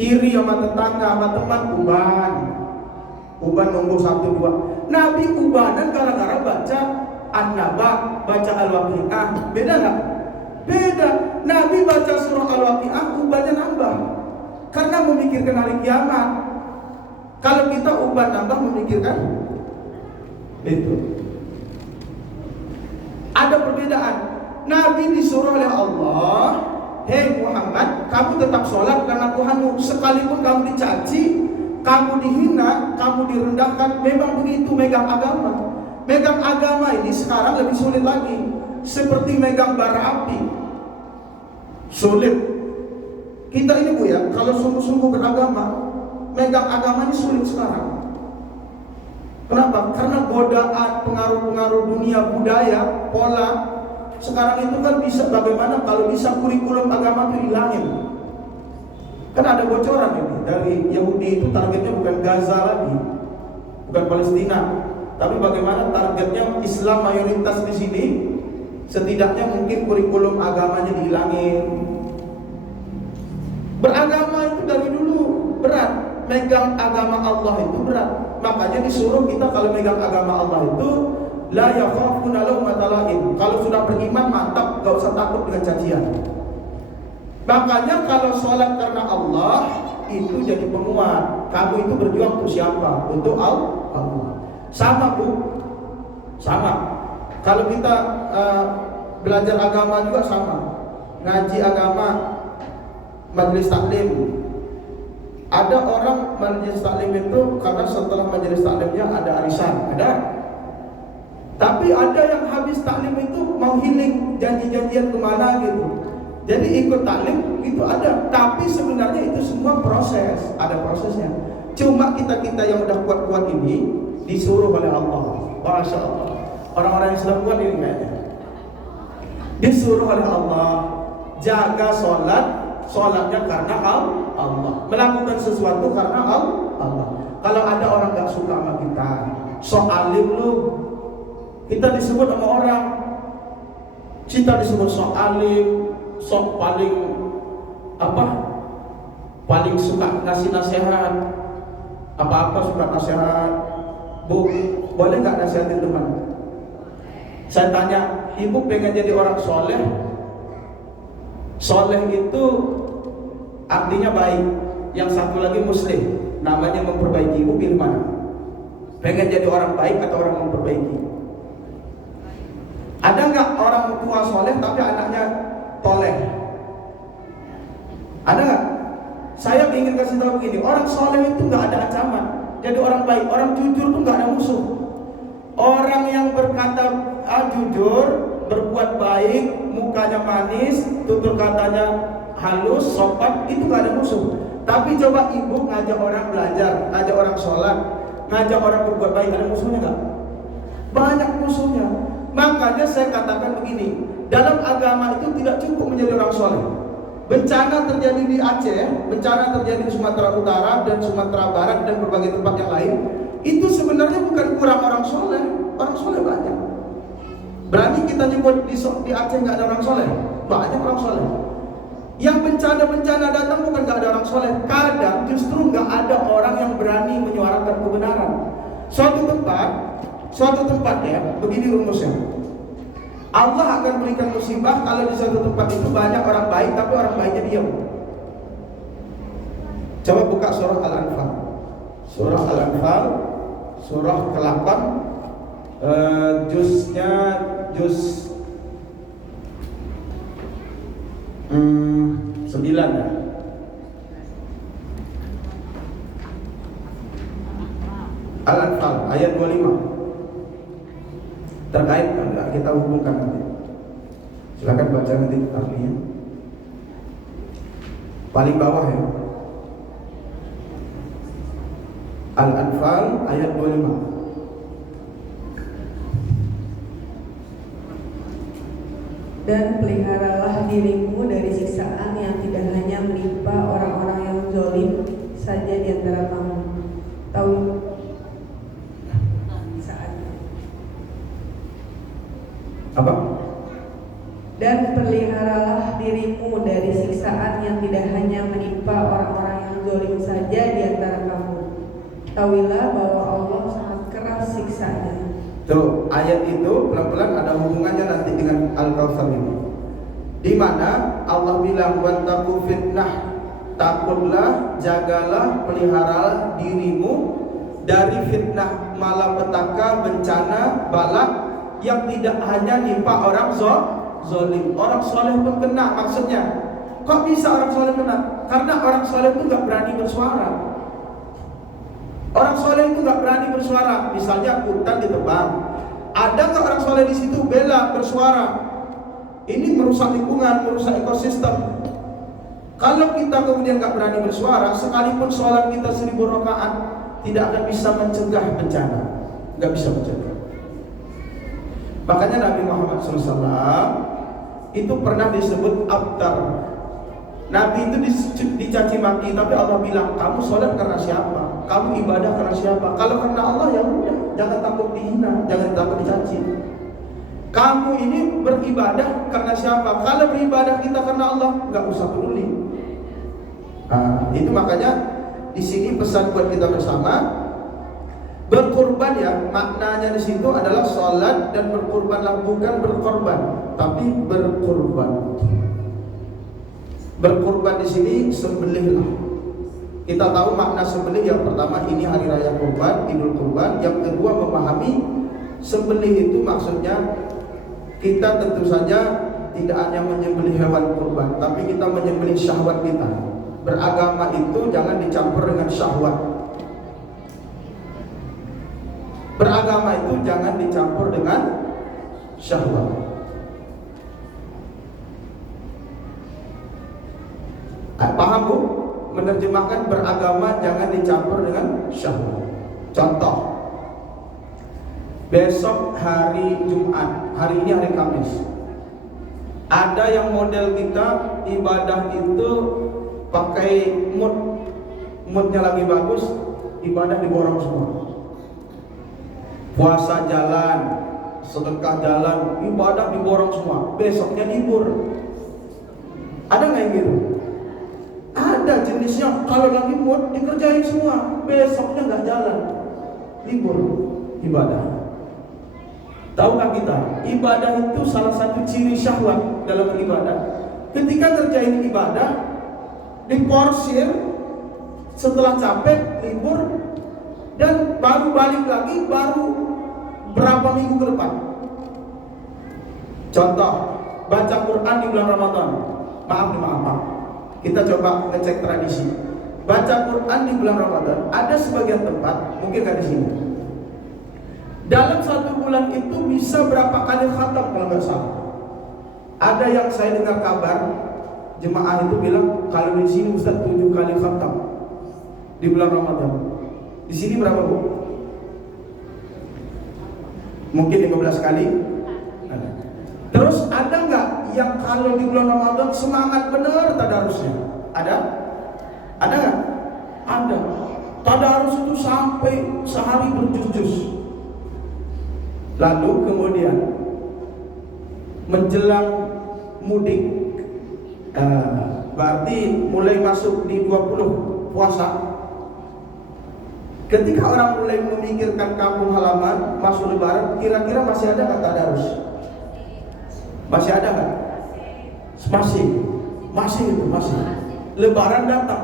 iri sama tetangga, sama teman, uban nunggu 1-2. Nabi ubanan gara-gara baca An-Naba, baca Al-Waqi'ah. Beda nggak? Beda. Nabi baca surah Al-Waqi'ah, ubannya nambah karena memikirkan hari kiamat. Kalau kita uban nambah memikirkan itu. Ada perbedaan. Nabi disuruh oleh Allah, hei Muhammad, kamu tetap sholat karena Tuhanmu. Sekalipun kamu dicaci, kamu dihina, kamu direndahkan. Memang begitu megang agama. Megang agama ini sekarang lebih sulit lagi. Seperti megang bara api, sulit. Kita ini Bu ya, kalau sungguh-sungguh beragama, megang agama ini sulit sekarang. Kenapa? Karena godaan pengaruh-pengaruh dunia budaya, pola. Sekarang itu kan bisa, bagaimana kalau bisa kurikulum agama itu hilangin. Kan ada bocoran ini dari Yahudi, itu targetnya bukan Gaza lagi, bukan Palestina, tapi bagaimana targetnya Islam mayoritas di sini. Setidaknya mungkin kurikulum agamanya dihilangin. Beragama itu dari dulu berat, megang agama Allah itu berat. Makanya disuruh kita kalau megang agama Allah itu la yakhafuna lawmata laim. Kalau sudah beriman mantap, gak usah takut dengan cacian. Makanya kalau sholat karena Allah itu jadi penguat. Kamu itu berjuang untuk siapa? Untuk Allah. Sama Bu, sama. Kalau kita belajar agama juga sama. Ngaji agama, majelis taklim. Ada orang majelis taklim itu karena setelah majelis taklimnya ada arisan, ada. Tapi ada yang habis taklim itu mau healing, janji-janjian kemana gitu. Jadi ikut taklim itu ada. Tapi sebenarnya itu semua proses, ada prosesnya. Cuma kita-kita yang udah kuat-kuat ini disuruh oleh Allah. Masya Allah. Orang-orang yang sudah kuat ini kayaknya disuruh oleh Allah, jaga sholatnya karena Allah, melakukan sesuatu karena Allah. Kalau ada orang gak suka sama kita, sok alim lu, kita disebut sama orang, kita disebut sok alim, sok paling suka ngasih nasihat, apa-apa suka nasihat. Bu, boleh gak nasihatin teman? Saya tanya, ibu pengen jadi orang soleh? Soleh itu artinya baik. Yang satu lagi muslim, namanya memperbaiki. Ibu pilih mana? Pengen jadi orang baik atau orang memperbaiki? Ada nggak orang tua soleh tapi anaknya toleh? Ada nggak? Saya ingin kasih tahu begini, orang soleh itu nggak ada ancaman. Jadi orang baik, orang jujur tuh nggak ada musuh. Orang yang berkata jujur, berbuat baik, mukanya manis, tutur katanya halus, sopan, itu gak ada musuh. Tapi coba ibu ngajak orang belajar, ngajak orang sholat, ngajak orang berbuat baik, ada musuhnya gak? Banyak musuhnya. Makanya saya katakan begini, dalam agama itu tidak cukup menjadi orang soleh. Bencana terjadi di Aceh, bencana terjadi di Sumatera Utara dan Sumatera Barat dan berbagai tempat yang lain, itu sebenarnya bukan kurang orang soleh. Orang soleh banyak. Berani kita nyebut di Aceh nggak ada orang soleh? Banyak orang soleh. Yang bencana-bencana datang bukan nggak ada orang soleh. Kadang justru nggak ada orang yang berani menyuarakan kebenaran. Suatu tempat ya, begini rumusnya. Allah akan berikan musibah kalau di satu tempat itu banyak orang baik tapi orang baiknya diam. Coba buka surah Al-Anfal. Surah Al-Anfal, surah ke-8, juznya juz 9 ya. Al-Anfal ayat 25. Terkait kita hubungkan nanti. Silakan baca nanti artinya. Paling bawah ya. Al-Anfal ayat 25. Dan peliharalah dirimu dari siksaan yang tidak hanya menimpa orang-orang yang zalim saja di antara kamu. Tahu Apa? Dan peliharalah dirimu dari siksaan yang tidak hanya menimpa orang-orang yang zalim saja di antara kamu. Tahuilah bahwa Allah sangat keras siksanya. Tuh, ayat itu pelan-pelan ada hubungannya nanti dengan Al-Kautsar ini. Di mana Allah bilang wattaqu fitnah, takutlah, jagalah, peliharalah dirimu dari fitnah malapetaka, bencana, balak yang tidak hanya nimpa orang zalim, orang soleh pun kena. Maksudnya, kok bisa orang soleh kena? Karena orang soleh itu nggak berani bersuara. Orang soleh itu nggak berani bersuara. Misalnya hutan ditebang, ada nggak orang soleh di situ bela bersuara? Ini merusak lingkungan, merusak ekosistem. Kalau kita kemudian nggak berani bersuara, sekalipun sholat kita 1000 rakaat tidak akan bisa mencegah bencana, nggak bisa mencegah. Makanya Nabi Muhammad SAW itu pernah disebut abtar. Nabi itu dicaci maki, tapi Allah bilang, kamu sholat karena siapa? Kamu ibadah karena siapa? Kalau karena Allah ya udah, jangan takut dihina, jangan takut dicaci. Kamu ini beribadah karena siapa? Kalau beribadah kita karena Allah, nggak usah peduli. Nah, itu makanya di sini pesan buat kita bersama. Berkorban ya, maknanya di situ adalah sholat dan berkorbanlah, bukan berkorban, tapi berkorban. Berkorban di sini sembelihlah. Kita tahu makna sembelih, yang pertama ini hari raya kurban, Idul Kurban. Yang kedua memahami sembelih itu maksudnya kita tentu saja tidak hanya menyembelih hewan kurban, tapi kita menyembelih syahwat kita. Beragama itu jangan dicampur dengan syahwat. Beragama itu jangan dicampur dengan syahwat. Paham Bu? Menerjemahkan beragama jangan dicampur dengan syahwat. Contoh, besok hari Jumat, hari ini hari Kamis. Ada yang model kita ibadah itu pakai moodnya lagi bagus, ibadah diborong semua. Puasa jalan, sedekah jalan, ibadah diborong semua. Besoknya libur. Ada nggak yang gitu? Ada jenisnya kalau lagi mood dikerjain semua, besoknya nggak jalan, libur ibadah. Tahukah kita, ibadah itu salah satu ciri syahwat dalam ibadah. Ketika ngerjain ibadah, diporsir, setelah capek libur, dan baru balik lagi baru berapa minggu ke depan. Contoh, baca Quran di bulan Ramadan. Maaf. Kita coba ngecek tradisi. Baca Quran di bulan Ramadan. Ada sebagian tempat, mungkin nggak di sini. Dalam 1 bulan itu bisa berapa kali khatam kalau nggak salah. Ada yang saya dengar kabar jemaah itu bilang kalau di sini Ustaz 7 kali khatam di bulan Ramadan. Di sini berapa Bu? Mungkin 15 kali. Terus ada nggak yang kalau di bulan Ramadan semangat bener tadarusnya? Ada? Ada nggak? Ada. Tadarus itu sampai sehari berjus-jus. Lalu kemudian menjelang mudik, berarti mulai masuk di 20 puasa. Ketika orang mulai memikirkan kampung halaman, masuk lebaran, kira-kira masih ada nggak tadarus? Masih ada nggak? Masih itu masih. Lebaran datang.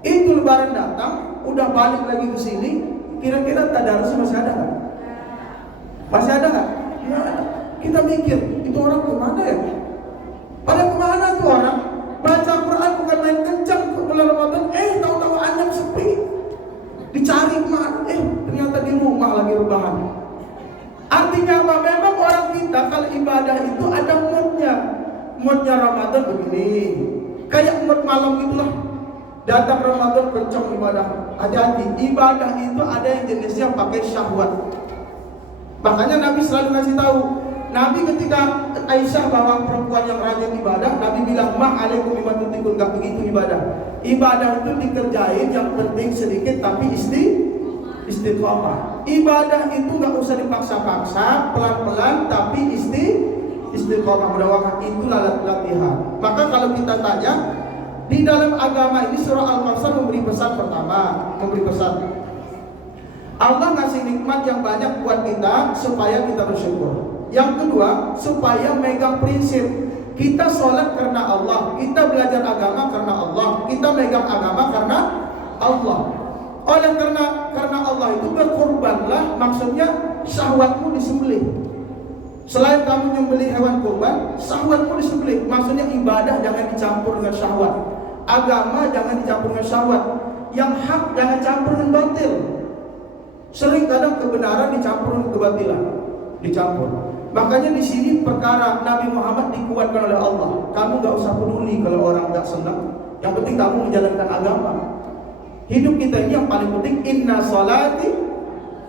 Itu lebaran datang, udah balik lagi ke sini. Kira-kira tadarus masih ada nggak? Masih ada nggak? Nggak ada. Kita mikir, itu orang kemana ya? Pada kemana tuh orang? Baca Quran bukan main kencang ke bulan Ramadan, tahu-tahu anyam sepi. Dicari kemana? Ternyata di rumah lagi rebahan. Artinya apa? Memang orang kita kalau ibadah itu ada moodnya. Moodnya Ramadan begini. Kayak mood malam itulah. Datang Ramadan kencang ibadah. Hati-hati, ibadah itu ada yang jenisnya pakai syahwat. Makanya Nabi selalu ngasih tahu. Nabi ketika Aisyah bawa perempuan yang rajin ibadah, Nabi bilang, "Ma'alaikum bima tutikun." Gak begitu ibadah. Ibadah itu dikerjain, yang penting sedikit tapi istiqomah. Ibadah itu gak usah dipaksa-paksa, pelan-pelan tapi istiqomah. Mudah-mudahan itu latihan. Maka kalau kita tanya, di dalam agama ini surah Al-Kautsar memberi pesan pertama, Allah ngasih nikmat yang banyak buat kita supaya kita bersyukur. Yang kedua, supaya megang prinsip. Kita sholat karena Allah, kita belajar agama karena Allah, kita megang agama karena Allah. Oleh karena Allah itu berkorbanlah, maksudnya syahwatmu disembelih. Selain kamu nyembelih hewan kurban, syahwatmu disembelih. Maksudnya ibadah jangan dicampur dengan syahwat. Agama jangan dicampur dengan syahwat. Yang hak jangan campur dengan batil. Sering kadang kebenaran dicampur dengan kebatilan. Dicampur. Makanya di sini perkara Nabi Muhammad dikuatkan oleh Allah. Kamu gak usah peduli kalau orang gak senang. Yang penting kamu menjalankan agama. Hidup kita ini yang paling penting. Inna sholati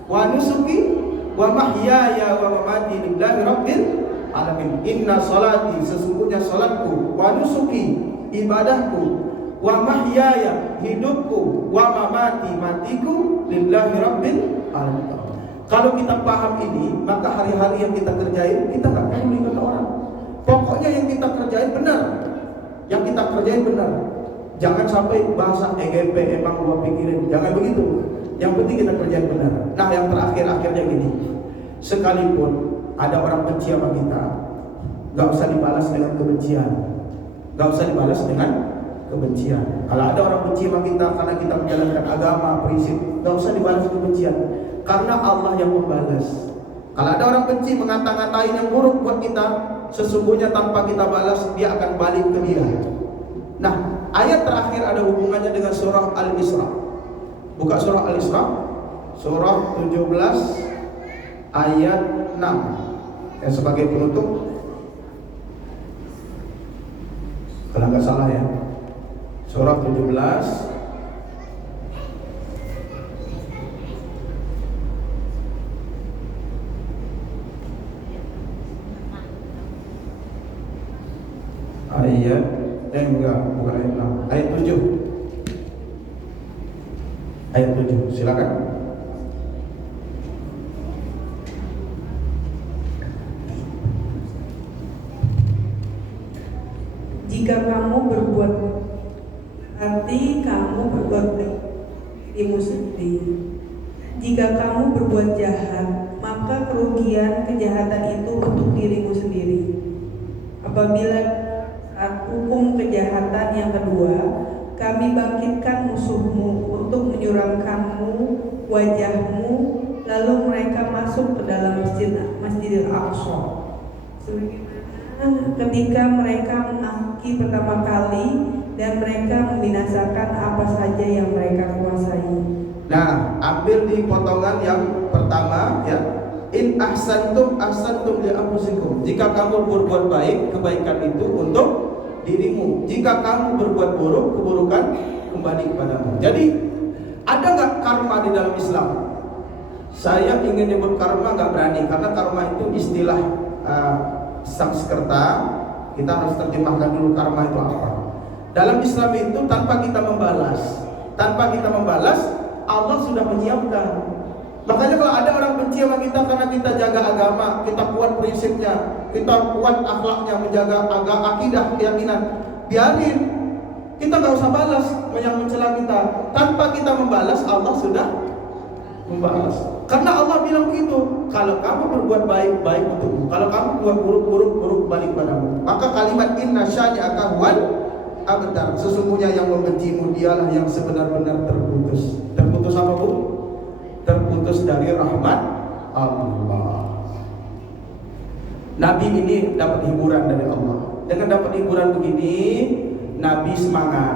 wa nusuki wa mahyaya wa mamati lillahi rabbil alamin. Inna sholati, sesungguhnya sholatku, wa nusuki, ibadahku, wa mahyaya, hidupku, wa mamati, matiku, lillahi rabbil alamin. Kalau kita paham ini, maka hari-hari yang kita kerjain, kita gak peduli kata orang. Pokoknya yang kita kerjain benar. Jangan sampai bahasa EGP emang gua pikirin. Jangan begitu. Yang penting kita kerjain benar. Nah, yang terakhir-akhirnya gini. Sekalipun ada orang benci sama kita, gak usah dibalas dengan kebencian. Kalau ada orang benci sama kita karena kita menjalankan agama, prinsip, gak usah dibalas kebencian. Karena Allah yang membalas. Kalau ada orang benci mengata-ngatain yang buruk buat kita, sesungguhnya tanpa kita balas, dia akan balik ke dia. Nah, ayat terakhir ada hubungannya dengan surah Al-Isra. Buka surah Al-Isra, surah 17 ayat 6. Sebagai penutup, kalau nggak salah ya, surah 17 ayat bukan ayat 6, ayat 7. Ayat 7, silakan. Jika kamu berbuat hati, kamu berbuat baik dirimu sendiri. Jika kamu berbuat jahat, maka kerugian kejahatan itu untuk dirimu sendiri. Apabila saat hukum kejahatan yang kedua, kami bangkitkan musuhmu untuk menyuramkanmu wajahmu, lalu mereka masuk ke dalam Masjidil Aqsa. Sebagaimana ketika mereka memasuki pertama kali dan mereka membinasakan apa saja yang mereka kuasai. Nah, ambil di potongan yang pertama ya. In ahsantum li anfusikum. Jika kamu berbuat baik, kebaikan itu untuk dirimu. Jika kamu berbuat buruk, keburukan kembali kepadamu. Jadi, ada nggak karma di dalam Islam? Saya ingin nyebut karma nggak berani, karena karma itu istilah Sanskerta. Kita harus terjemahkan dulu karma itu apa. Dalam Islam itu tanpa kita membalas, Allah sudah menyiapkan. Makanya kalau ada orang benci sama kita karena kita jaga agama, kita kuat prinsipnya, kita kuat akhlaknya, menjaga akidah, keyakinan, biarin. Kita nggak usah balas yang mencela kita. Tanpa kita membalas, Allah sudah membalas. Karena Allah bilang begitu, kalau kamu berbuat baik, baik untukmu. Kalau kamu berbuat buruk, buruk, buruk balik padamu. Maka kalimat inna syani'aka huwal abtar, sesungguhnya yang membencimu dialah yang sebenar-benar terputus. Terputus apa, Bu? Terputus dari rahmat Allah. Nabi ini dapat hiburan dari Allah. Dengan dapat hiburan begini, Nabi semangat,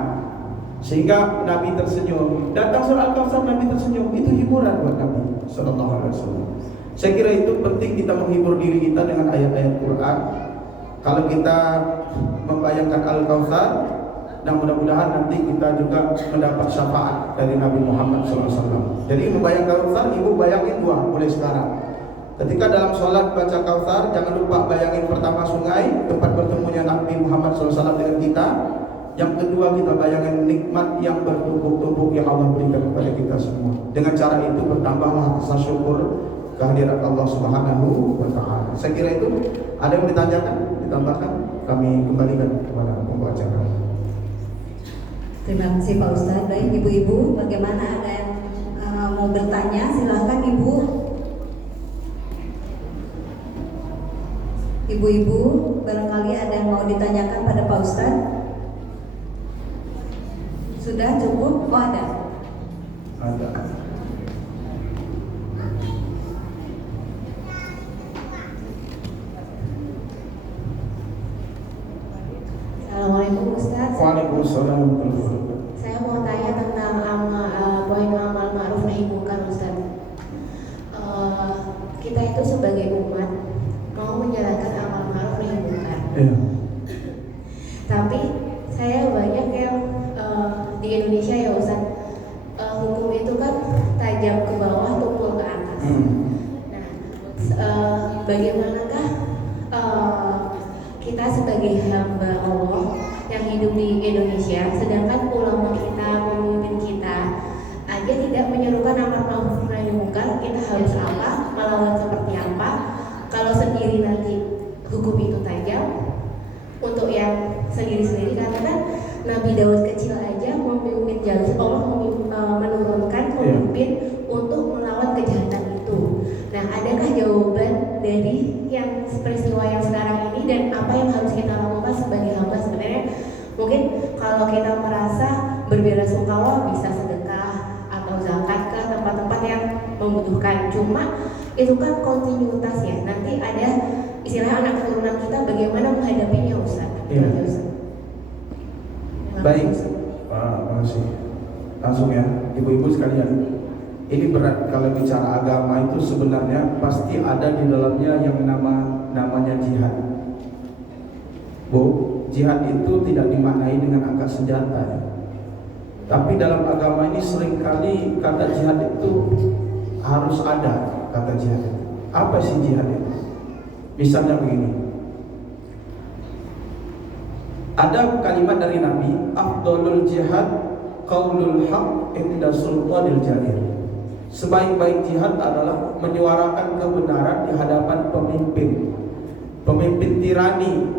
sehingga Nabi tersenyum. Datang surah Al-Kautsar, Nabi tersenyum. Itu hiburan buat Nabi Sallallahu Alaihi Wasallam. Saya kira itu penting kita menghibur diri kita dengan ayat-ayat Quran. Kalau kita membayangkan Al-Kautsar, dan mudah-mudahan nanti kita juga mendapat syafaat dari Nabi Muhammad SAW. Jadi membayangkan Kautsar, ibu bayangin dua mulai sekarang. Ketika dalam sholat baca Kautsar, jangan lupa bayangin pertama sungai, tempat bertemunya Nabi Muhammad SAW dengan kita. Yang kedua, kita bayangin nikmat yang bertumpuk-tumpuk yang Allah berikan kepada kita semua. Dengan cara itu bertambahlah rasa syukur kehadiran Allah Subhanahu wa Ta'ala. Saya kira itu. Ada yang ditanyakan, ditambahkan, kami kembalikan kepada pembawa acara. Terima kasih Pak Ustadz. Baik ibu-ibu, bagaimana, ada yang mau bertanya? Silahkan ibu. Ibu-ibu, barangkali ada yang mau ditanyakan pada Pak Ustadz? Sudah cukup? Oh, ada. Ada. Assalamualaikum Ustaz. Waalaikumsalam. Saya mau tanya tentang poin amal ma'ruf nahi munkar Ustaz. Kita itu sebagai umat mau menjalankan amal ma'ruf nahi munkar. Iya. Tapi saya banyak yang di Indonesia ya Ustaz, hukum itu kan tajam ke bawah, tumpul ke atas. Nah, bagaimanakah kita sebagai hamba Allah yang hidup di Indonesia, sedangkan ulama kita, pemimpin kita aja tidak menyerukan amar ma'ruf nahi munkar, kita harus apa, melawan seperti apa? Kalau sendiri nanti hukum itu tajam untuk yang sendiri-sendiri, karena kan Nabi Daud kecil aja memimpin jalan Allah, menurunkan pemimpin untuk melawan kejahatan itu. Nah, adakah jawaban dari yang peristiwa yang sekarang ini dan apa yang harus kita lakukan sebagai hamba? Sebenarnya mungkin kalau kita merasa berbelasungkawa bisa sedekah atau zakat ke tempat-tempat yang membutuhkan. Cuma itu kan kontinuitas ya. Nanti ada istilah anak turunan kita bagaimana menghadapinya Ustaz. Iya. Baik. Ustaz. Terima kasih. Langsung ya, ibu-ibu sekalian. Ini berat kalau bicara agama itu sebenarnya pasti ada di dalamnya yang namanya jihad. Bu, jihad itu tidak dimaknai dengan angkat senjata ya. Tapi dalam agama ini seringkali kata jihad itu harus ada kata jihad itu. Apa sih jihad itu? Misalnya begini. Ada kalimat dari Nabi, afdalul jihad qaulul haq inda sultanil jarir. Sebaik-baik jihad adalah menyuarakan kebenaran di hadapan pemimpin tirani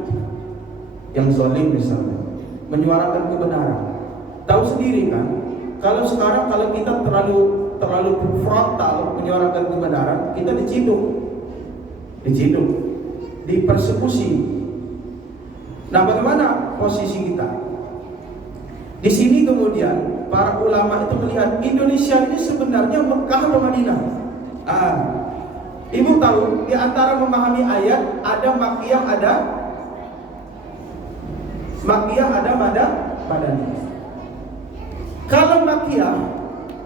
yang zalim misalnya, menyuarakan kebenaran. Tahu sendiri kan, kalau sekarang kalau kita terlalu frontal menyuarakan kebenaran, kita diciduk, dipersekusi. Nah, bagaimana posisi kita? Di sini kemudian para ulama itu melihat Indonesia ini sebenarnya Mekah atau Madinah. Ibu tahu di antara memahami ayat ada makiyah, ada madani. Kalau makiyah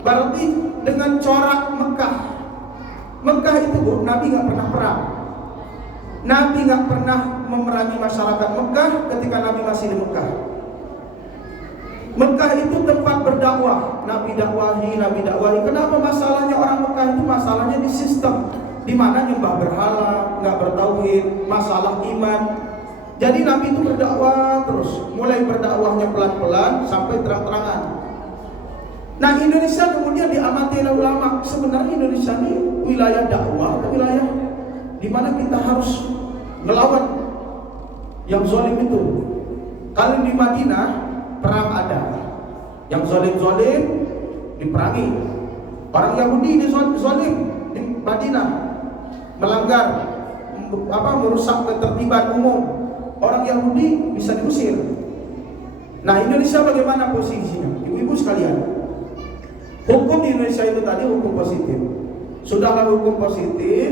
berarti dengan corak Mekah. Mekah itu Bu, Nabi nggak pernah perang. Nabi nggak pernah memerangi masyarakat Mekah ketika Nabi masih di Mekah. Mekah itu tempat berdakwah, Nabi dakwahi. Kenapa masalahnya orang Mekah itu? Masalahnya di sistem, di mana nyembah berhala, nggak bertauhid, masalah iman. Jadi Nabi itu berdakwah terus, mulai berdakwahnya pelan-pelan sampai terang-terangan. Nah, Indonesia kemudian diamati oleh ulama. Sebenarnya Indonesia ini wilayah dakwah atau wilayah di mana kita harus melawan yang zalim itu. Kalau di Madinah perang ada, yang zalim diperangi. Orang Yahudi dizalim di Madinah, melanggar merusak ketertiban umum. Orang Yahudi bisa diusir. Nah, Indonesia bagaimana posisinya? Ibu-ibu sekalian, hukum di Indonesia itu tadi hukum positif. Sudahlah hukum positif,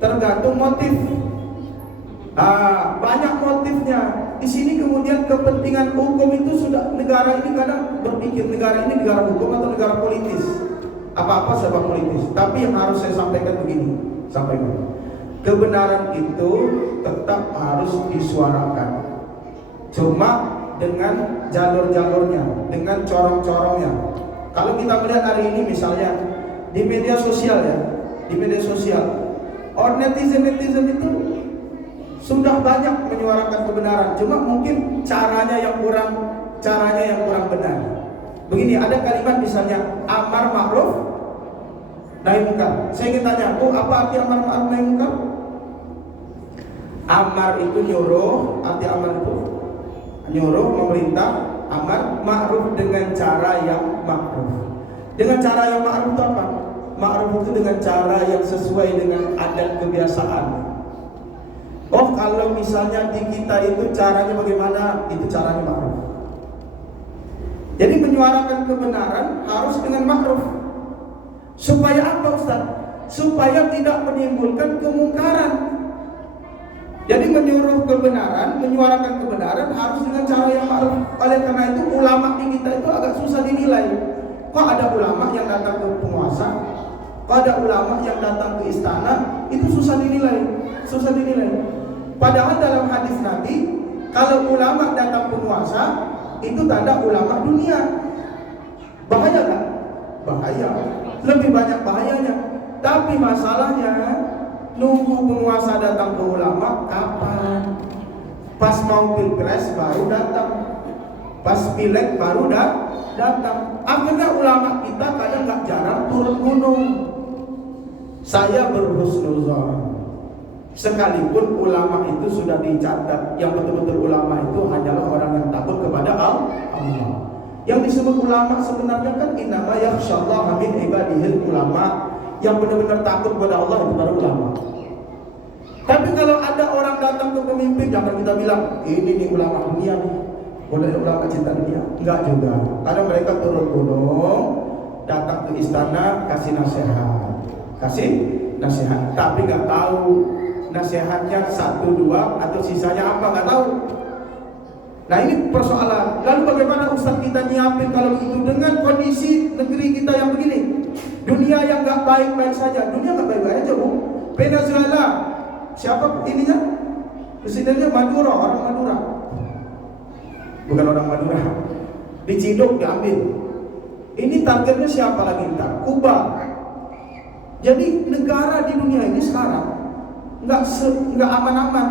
tergantung motif. Banyak motifnya. Di sini kemudian kepentingan hukum itu sudah, negara ini kadang berpikir negara ini negara hukum atau negara politis. Apa-apa sebab politis. Tapi yang harus saya sampaikan begini, kebenaran itu tetap harus disuarakan. Cuma dengan jalur-jalurnya, dengan corong-corongnya. Kalau kita melihat hari ini misalnya di media sosial netizen itu sudah banyak menyuarakan kebenaran, cuma mungkin caranya yang kurang benar. Begini, ada kalimat misalnya amar ma'ruf nahi munkar. Saya ingin tanya, apa arti amar ma'ruf nahi munkar? Amar itu nyuruh, arti amar itu nyuruh, memerintah. Amar ma'ruf dengan cara yang ma'ruf. Dengan cara yang ma'ruf itu apa? Ma'ruf itu dengan cara yang sesuai dengan adat kebiasaan. Kalau misalnya di kita itu caranya bagaimana, itu caranya ma'ruf. Jadi menyuarakan kebenaran harus dengan ma'ruf. Supaya apa, Ustaz? Supaya tidak menimbulkan kemungkaran. Jadi menyuruh kebenaran, menyuarakan kebenaran harus dengan cara yang ma'ruf. Oleh karena itu ulama di kita itu agak susah dinilai. Kok ada ulama yang datang ke penguasa, kok ada ulama yang datang ke istana, itu susah dinilai. Padahal dalam hadis Nabi, kalau ulama datang penguasa, itu tanda ulama dunia. Bahaya kan? Bahaya. Lebih banyak bahayanya. Tapi masalahnya, nunggu penguasa datang ke ulama kapan? Pas mau pilpres baru datang, pas pileg baru datang. Akhirnya ulama kita kadang gak jarang turun gunung. Saya berhusnuzon, sekalipun ulama itu sudah dicatat, yang betul-betul ulama itu hanyalah orang yang takut kepada Allah. Yang disebut ulama sebenarnya kan innama yakhsyallaha min ibadihil ulama. Yang benar-benar takut kepada Allah itu baru ulama. Tapi kalau ada orang datang ke pemimpin, jangan kita bilang ini nih ulama dunia nih, boleh ulama cinta dunia. Enggak juga. Karena mereka turun gunung, datang ke istana kasih nasihat, tapi nggak tahu nasihatnya 1-2 atau sisanya apa, nggak tahu. Nah, ini persoalan. Lalu bagaimana Ustaz kita nyiapin kalau itu dengan kondisi negeri kita yang begini? Dunia yang nggak baik-baik saja. Dunia nggak baik-baik aja, Bu. Venezuela, siapa ininya? Presidennya Maduro, orang Madura. Bukan orang Madura. Diciduk, diambil. Ini targetnya siapa lagi ntar? Kuba. Jadi negara di dunia ini sekarang nggak aman-aman.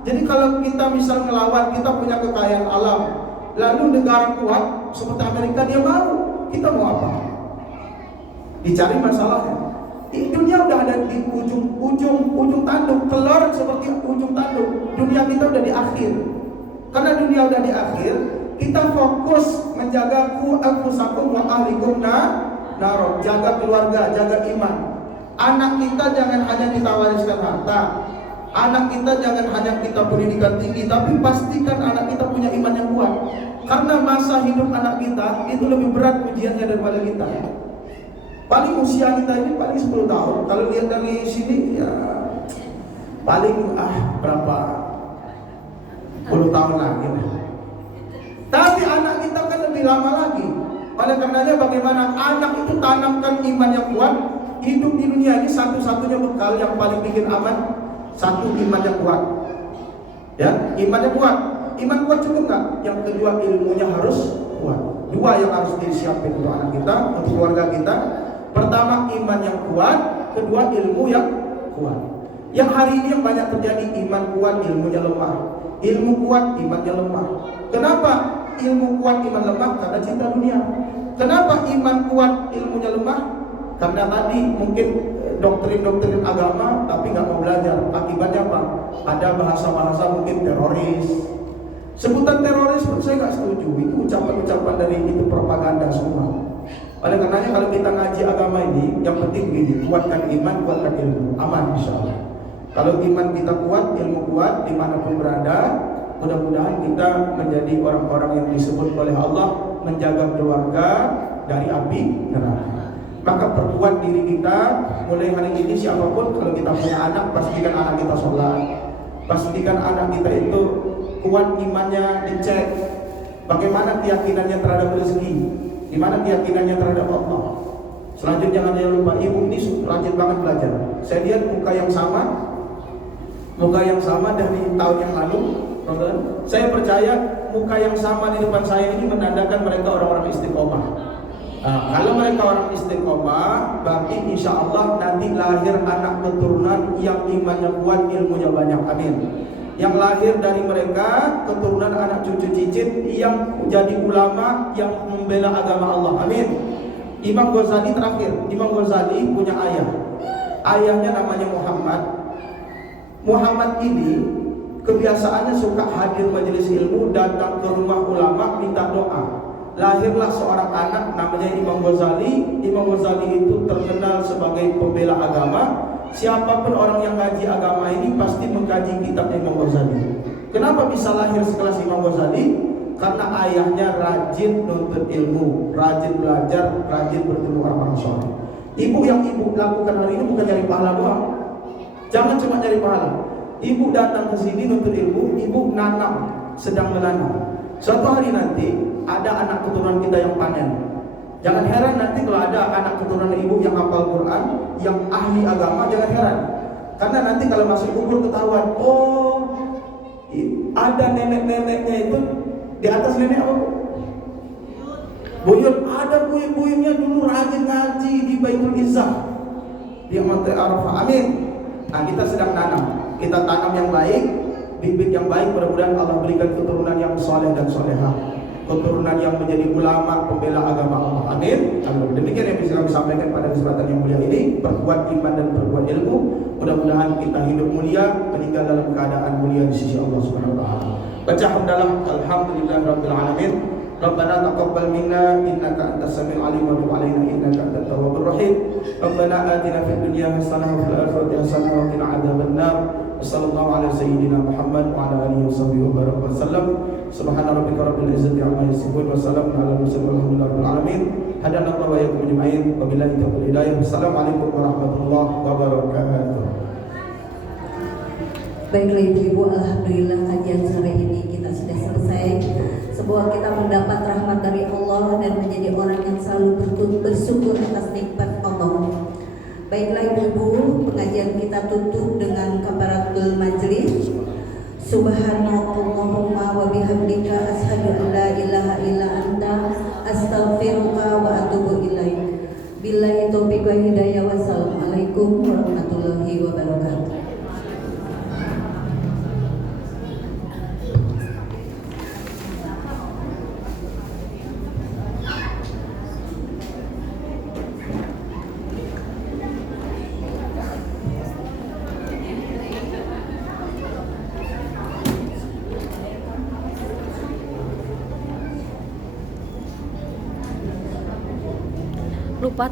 Jadi kalau kita misal ngelawan, kita punya kekayaan alam, lalu negara kuat seperti Amerika dia mau, kita mau apa? Dicari masalahnya. Di dunia udah ada di ujung tanduk, telur seperti ujung tanduk. Dunia kita udah di akhir. Karena dunia udah di akhir, kita fokus menjaga anfusakum wa ahlikum nar, jaga keluarga, jaga iman. Anak kita jangan hanya kita wariskan harta. Anak kita jangan hanya kita pendidikan tinggi, tapi pastikan anak kita punya iman yang kuat. Karena masa hidup anak kita itu lebih berat ujiannya daripada kita. Paling usia kita ini paling 10 tahun. Kalau lihat dari sini ya paling berapa puluh tahun lagi. Tapi anak kita kan lebih lama lagi. Oleh karenanya bagaimana anak itu tanamkan iman yang kuat. Hidup di dunia ini satu-satunya bekal yang paling bikin aman, satu iman yang kuat. Ya, iman yang kuat. Iman kuat cukup nggak? Yang kedua ilmunya harus kuat. Dua yang harus disiapin untuk anak kita, untuk keluarga kita. Pertama iman yang kuat, kedua ilmu yang kuat. Yang hari ini yang banyak terjadi, iman kuat, ilmunya lemah. Ilmu kuat, imannya lemah. Kenapa ilmu kuat, iman lemah? Karena cinta dunia. Kenapa iman kuat, ilmunya lemah? Karena tadi mungkin doktrin-doktrin agama tapi nggak mau belajar. Akibatnya apa? Ada bahasa-bahasa mungkin teroris. Sebutan teroris pun saya nggak setuju. Itu ucapan-ucapan dari itu propaganda semua. Oleh karenanya kalau kita ngaji agama ini, yang penting begini, kuatkan iman, kuatkan ilmu, aman insyaallah. Kalau iman kita kuat, ilmu kuat, dimanapun berada, mudah-mudahan kita menjadi orang-orang yang disebut oleh Allah menjaga keluarga dari api neraka. Maka perkuat diri kita mulai hari ini. Siapapun kalau kita punya anak, pastikan anak kita sholat, pastikan anak kita itu kuat imannya, dicek bagaimana keyakinannya terhadap rezeki, gimana keyakinannya terhadap Allah. Selanjutnya jangan lupa, ibu ini rajin banget belajar. Saya lihat muka yang sama dari tahun yang lalu. Saya percaya muka yang sama di depan saya ini menandakan mereka orang-orang istiqomah. Nah, kalau mereka orang istiqomah, berarti insya Allah nanti lahir anak keturunan yang imannya kuat, ilmunya banyak. Amin. Yang lahir dari mereka keturunan anak cucu cicit yang jadi ulama yang membela agama Allah. Amin. Imam Ghazali terakhir. Imam Ghazali punya ayah. Ayahnya namanya Muhammad. Muhammad ini kebiasaannya suka hadir majelis ilmu, datang ke rumah ulama minta doa. Lahirlah seorang anak namanya Imam Ghazali. Imam Ghazali itu terkenal sebagai pembela agama. Siapapun orang yang ngaji agama ini pasti mengkaji kitab Imam Ghazali. Kenapa bisa lahir sekelas Imam Ghazali? Karena ayahnya rajin nuntut ilmu, rajin belajar, rajin bertemu orang-orang soleh. Ibu yang ibu lakukan hari ini bukan cari pahala doang. Jangan cuma cari pahala. Ibu datang ke sini nuntut ilmu, ibu nanam, sedang menanam. Suatu hari nanti ada anak keturunan kita yang panen. Jangan heran nanti kalau ada anak keturunan ibu yang hafal Quran, yang ahli agama, jangan heran. Karena nanti kalau masuk kubur ketahuan, oh ada nenek-neneknya itu di atas nenek apa? Buyut, ada buyut-buyutnya dulu rajin ngaji di Baitul Izzah, di Monte Arafah. Amin. Nah, kita sedang tanam. Kita tanam yang baik, bibit yang baik. Mudah-mudahan Allah berikan keturunan yang soleh dan solehah, keturunan yang menjadi ulama pembela agama Allah. Amin. Amin. Demikian yang bisa kami sampaikan pada kesempatan yang mulia ini. Perkuat iman dan perkuat ilmu. Mudah-mudahan kita hidup mulia, meninggal dalam keadaan mulia di sisi Allah Subhanahu wa taala. Baca hamdalah, alhamdulillahirabbil alamin. Rabbana taqabbal minna innaka antas samiul alim wa tub alaina innaka antat tawwabur rahim. Rabbana atina fid dunya hasanah wa fil akhirati hasanah wa qina adzabannar. Sallallahu ala sayyidina Muhammad wa ala alihi wasallam. Subhana rabbika rabbil izzati amma yasifun wa salamun ala mursalin walhamdulillahi alamin. Hadanallahu wa iyyakum ajma'in. Wabillahi taufiq wal hidayah. Assalamualaikum warahmatullahi wabarakatuh. Baiklah Ibu, alhamdulillah kajian sore ini kita sudah selesai. Sebuah kita mendapat rahmat dari Allah dan menjadi orang yang selalu bersyukur atas nikmat Allah. Baiklah Ibu, pengajian kita tutup dengan kafaratul majlis. Subhanallahumma wa bihamdika asyhadu an la ilaha illa anta astaghfiruka wa atubu ilaik. Billahi taufiq wa hidayah. Wassalamualaikum warahmatullahi wabarakatuh.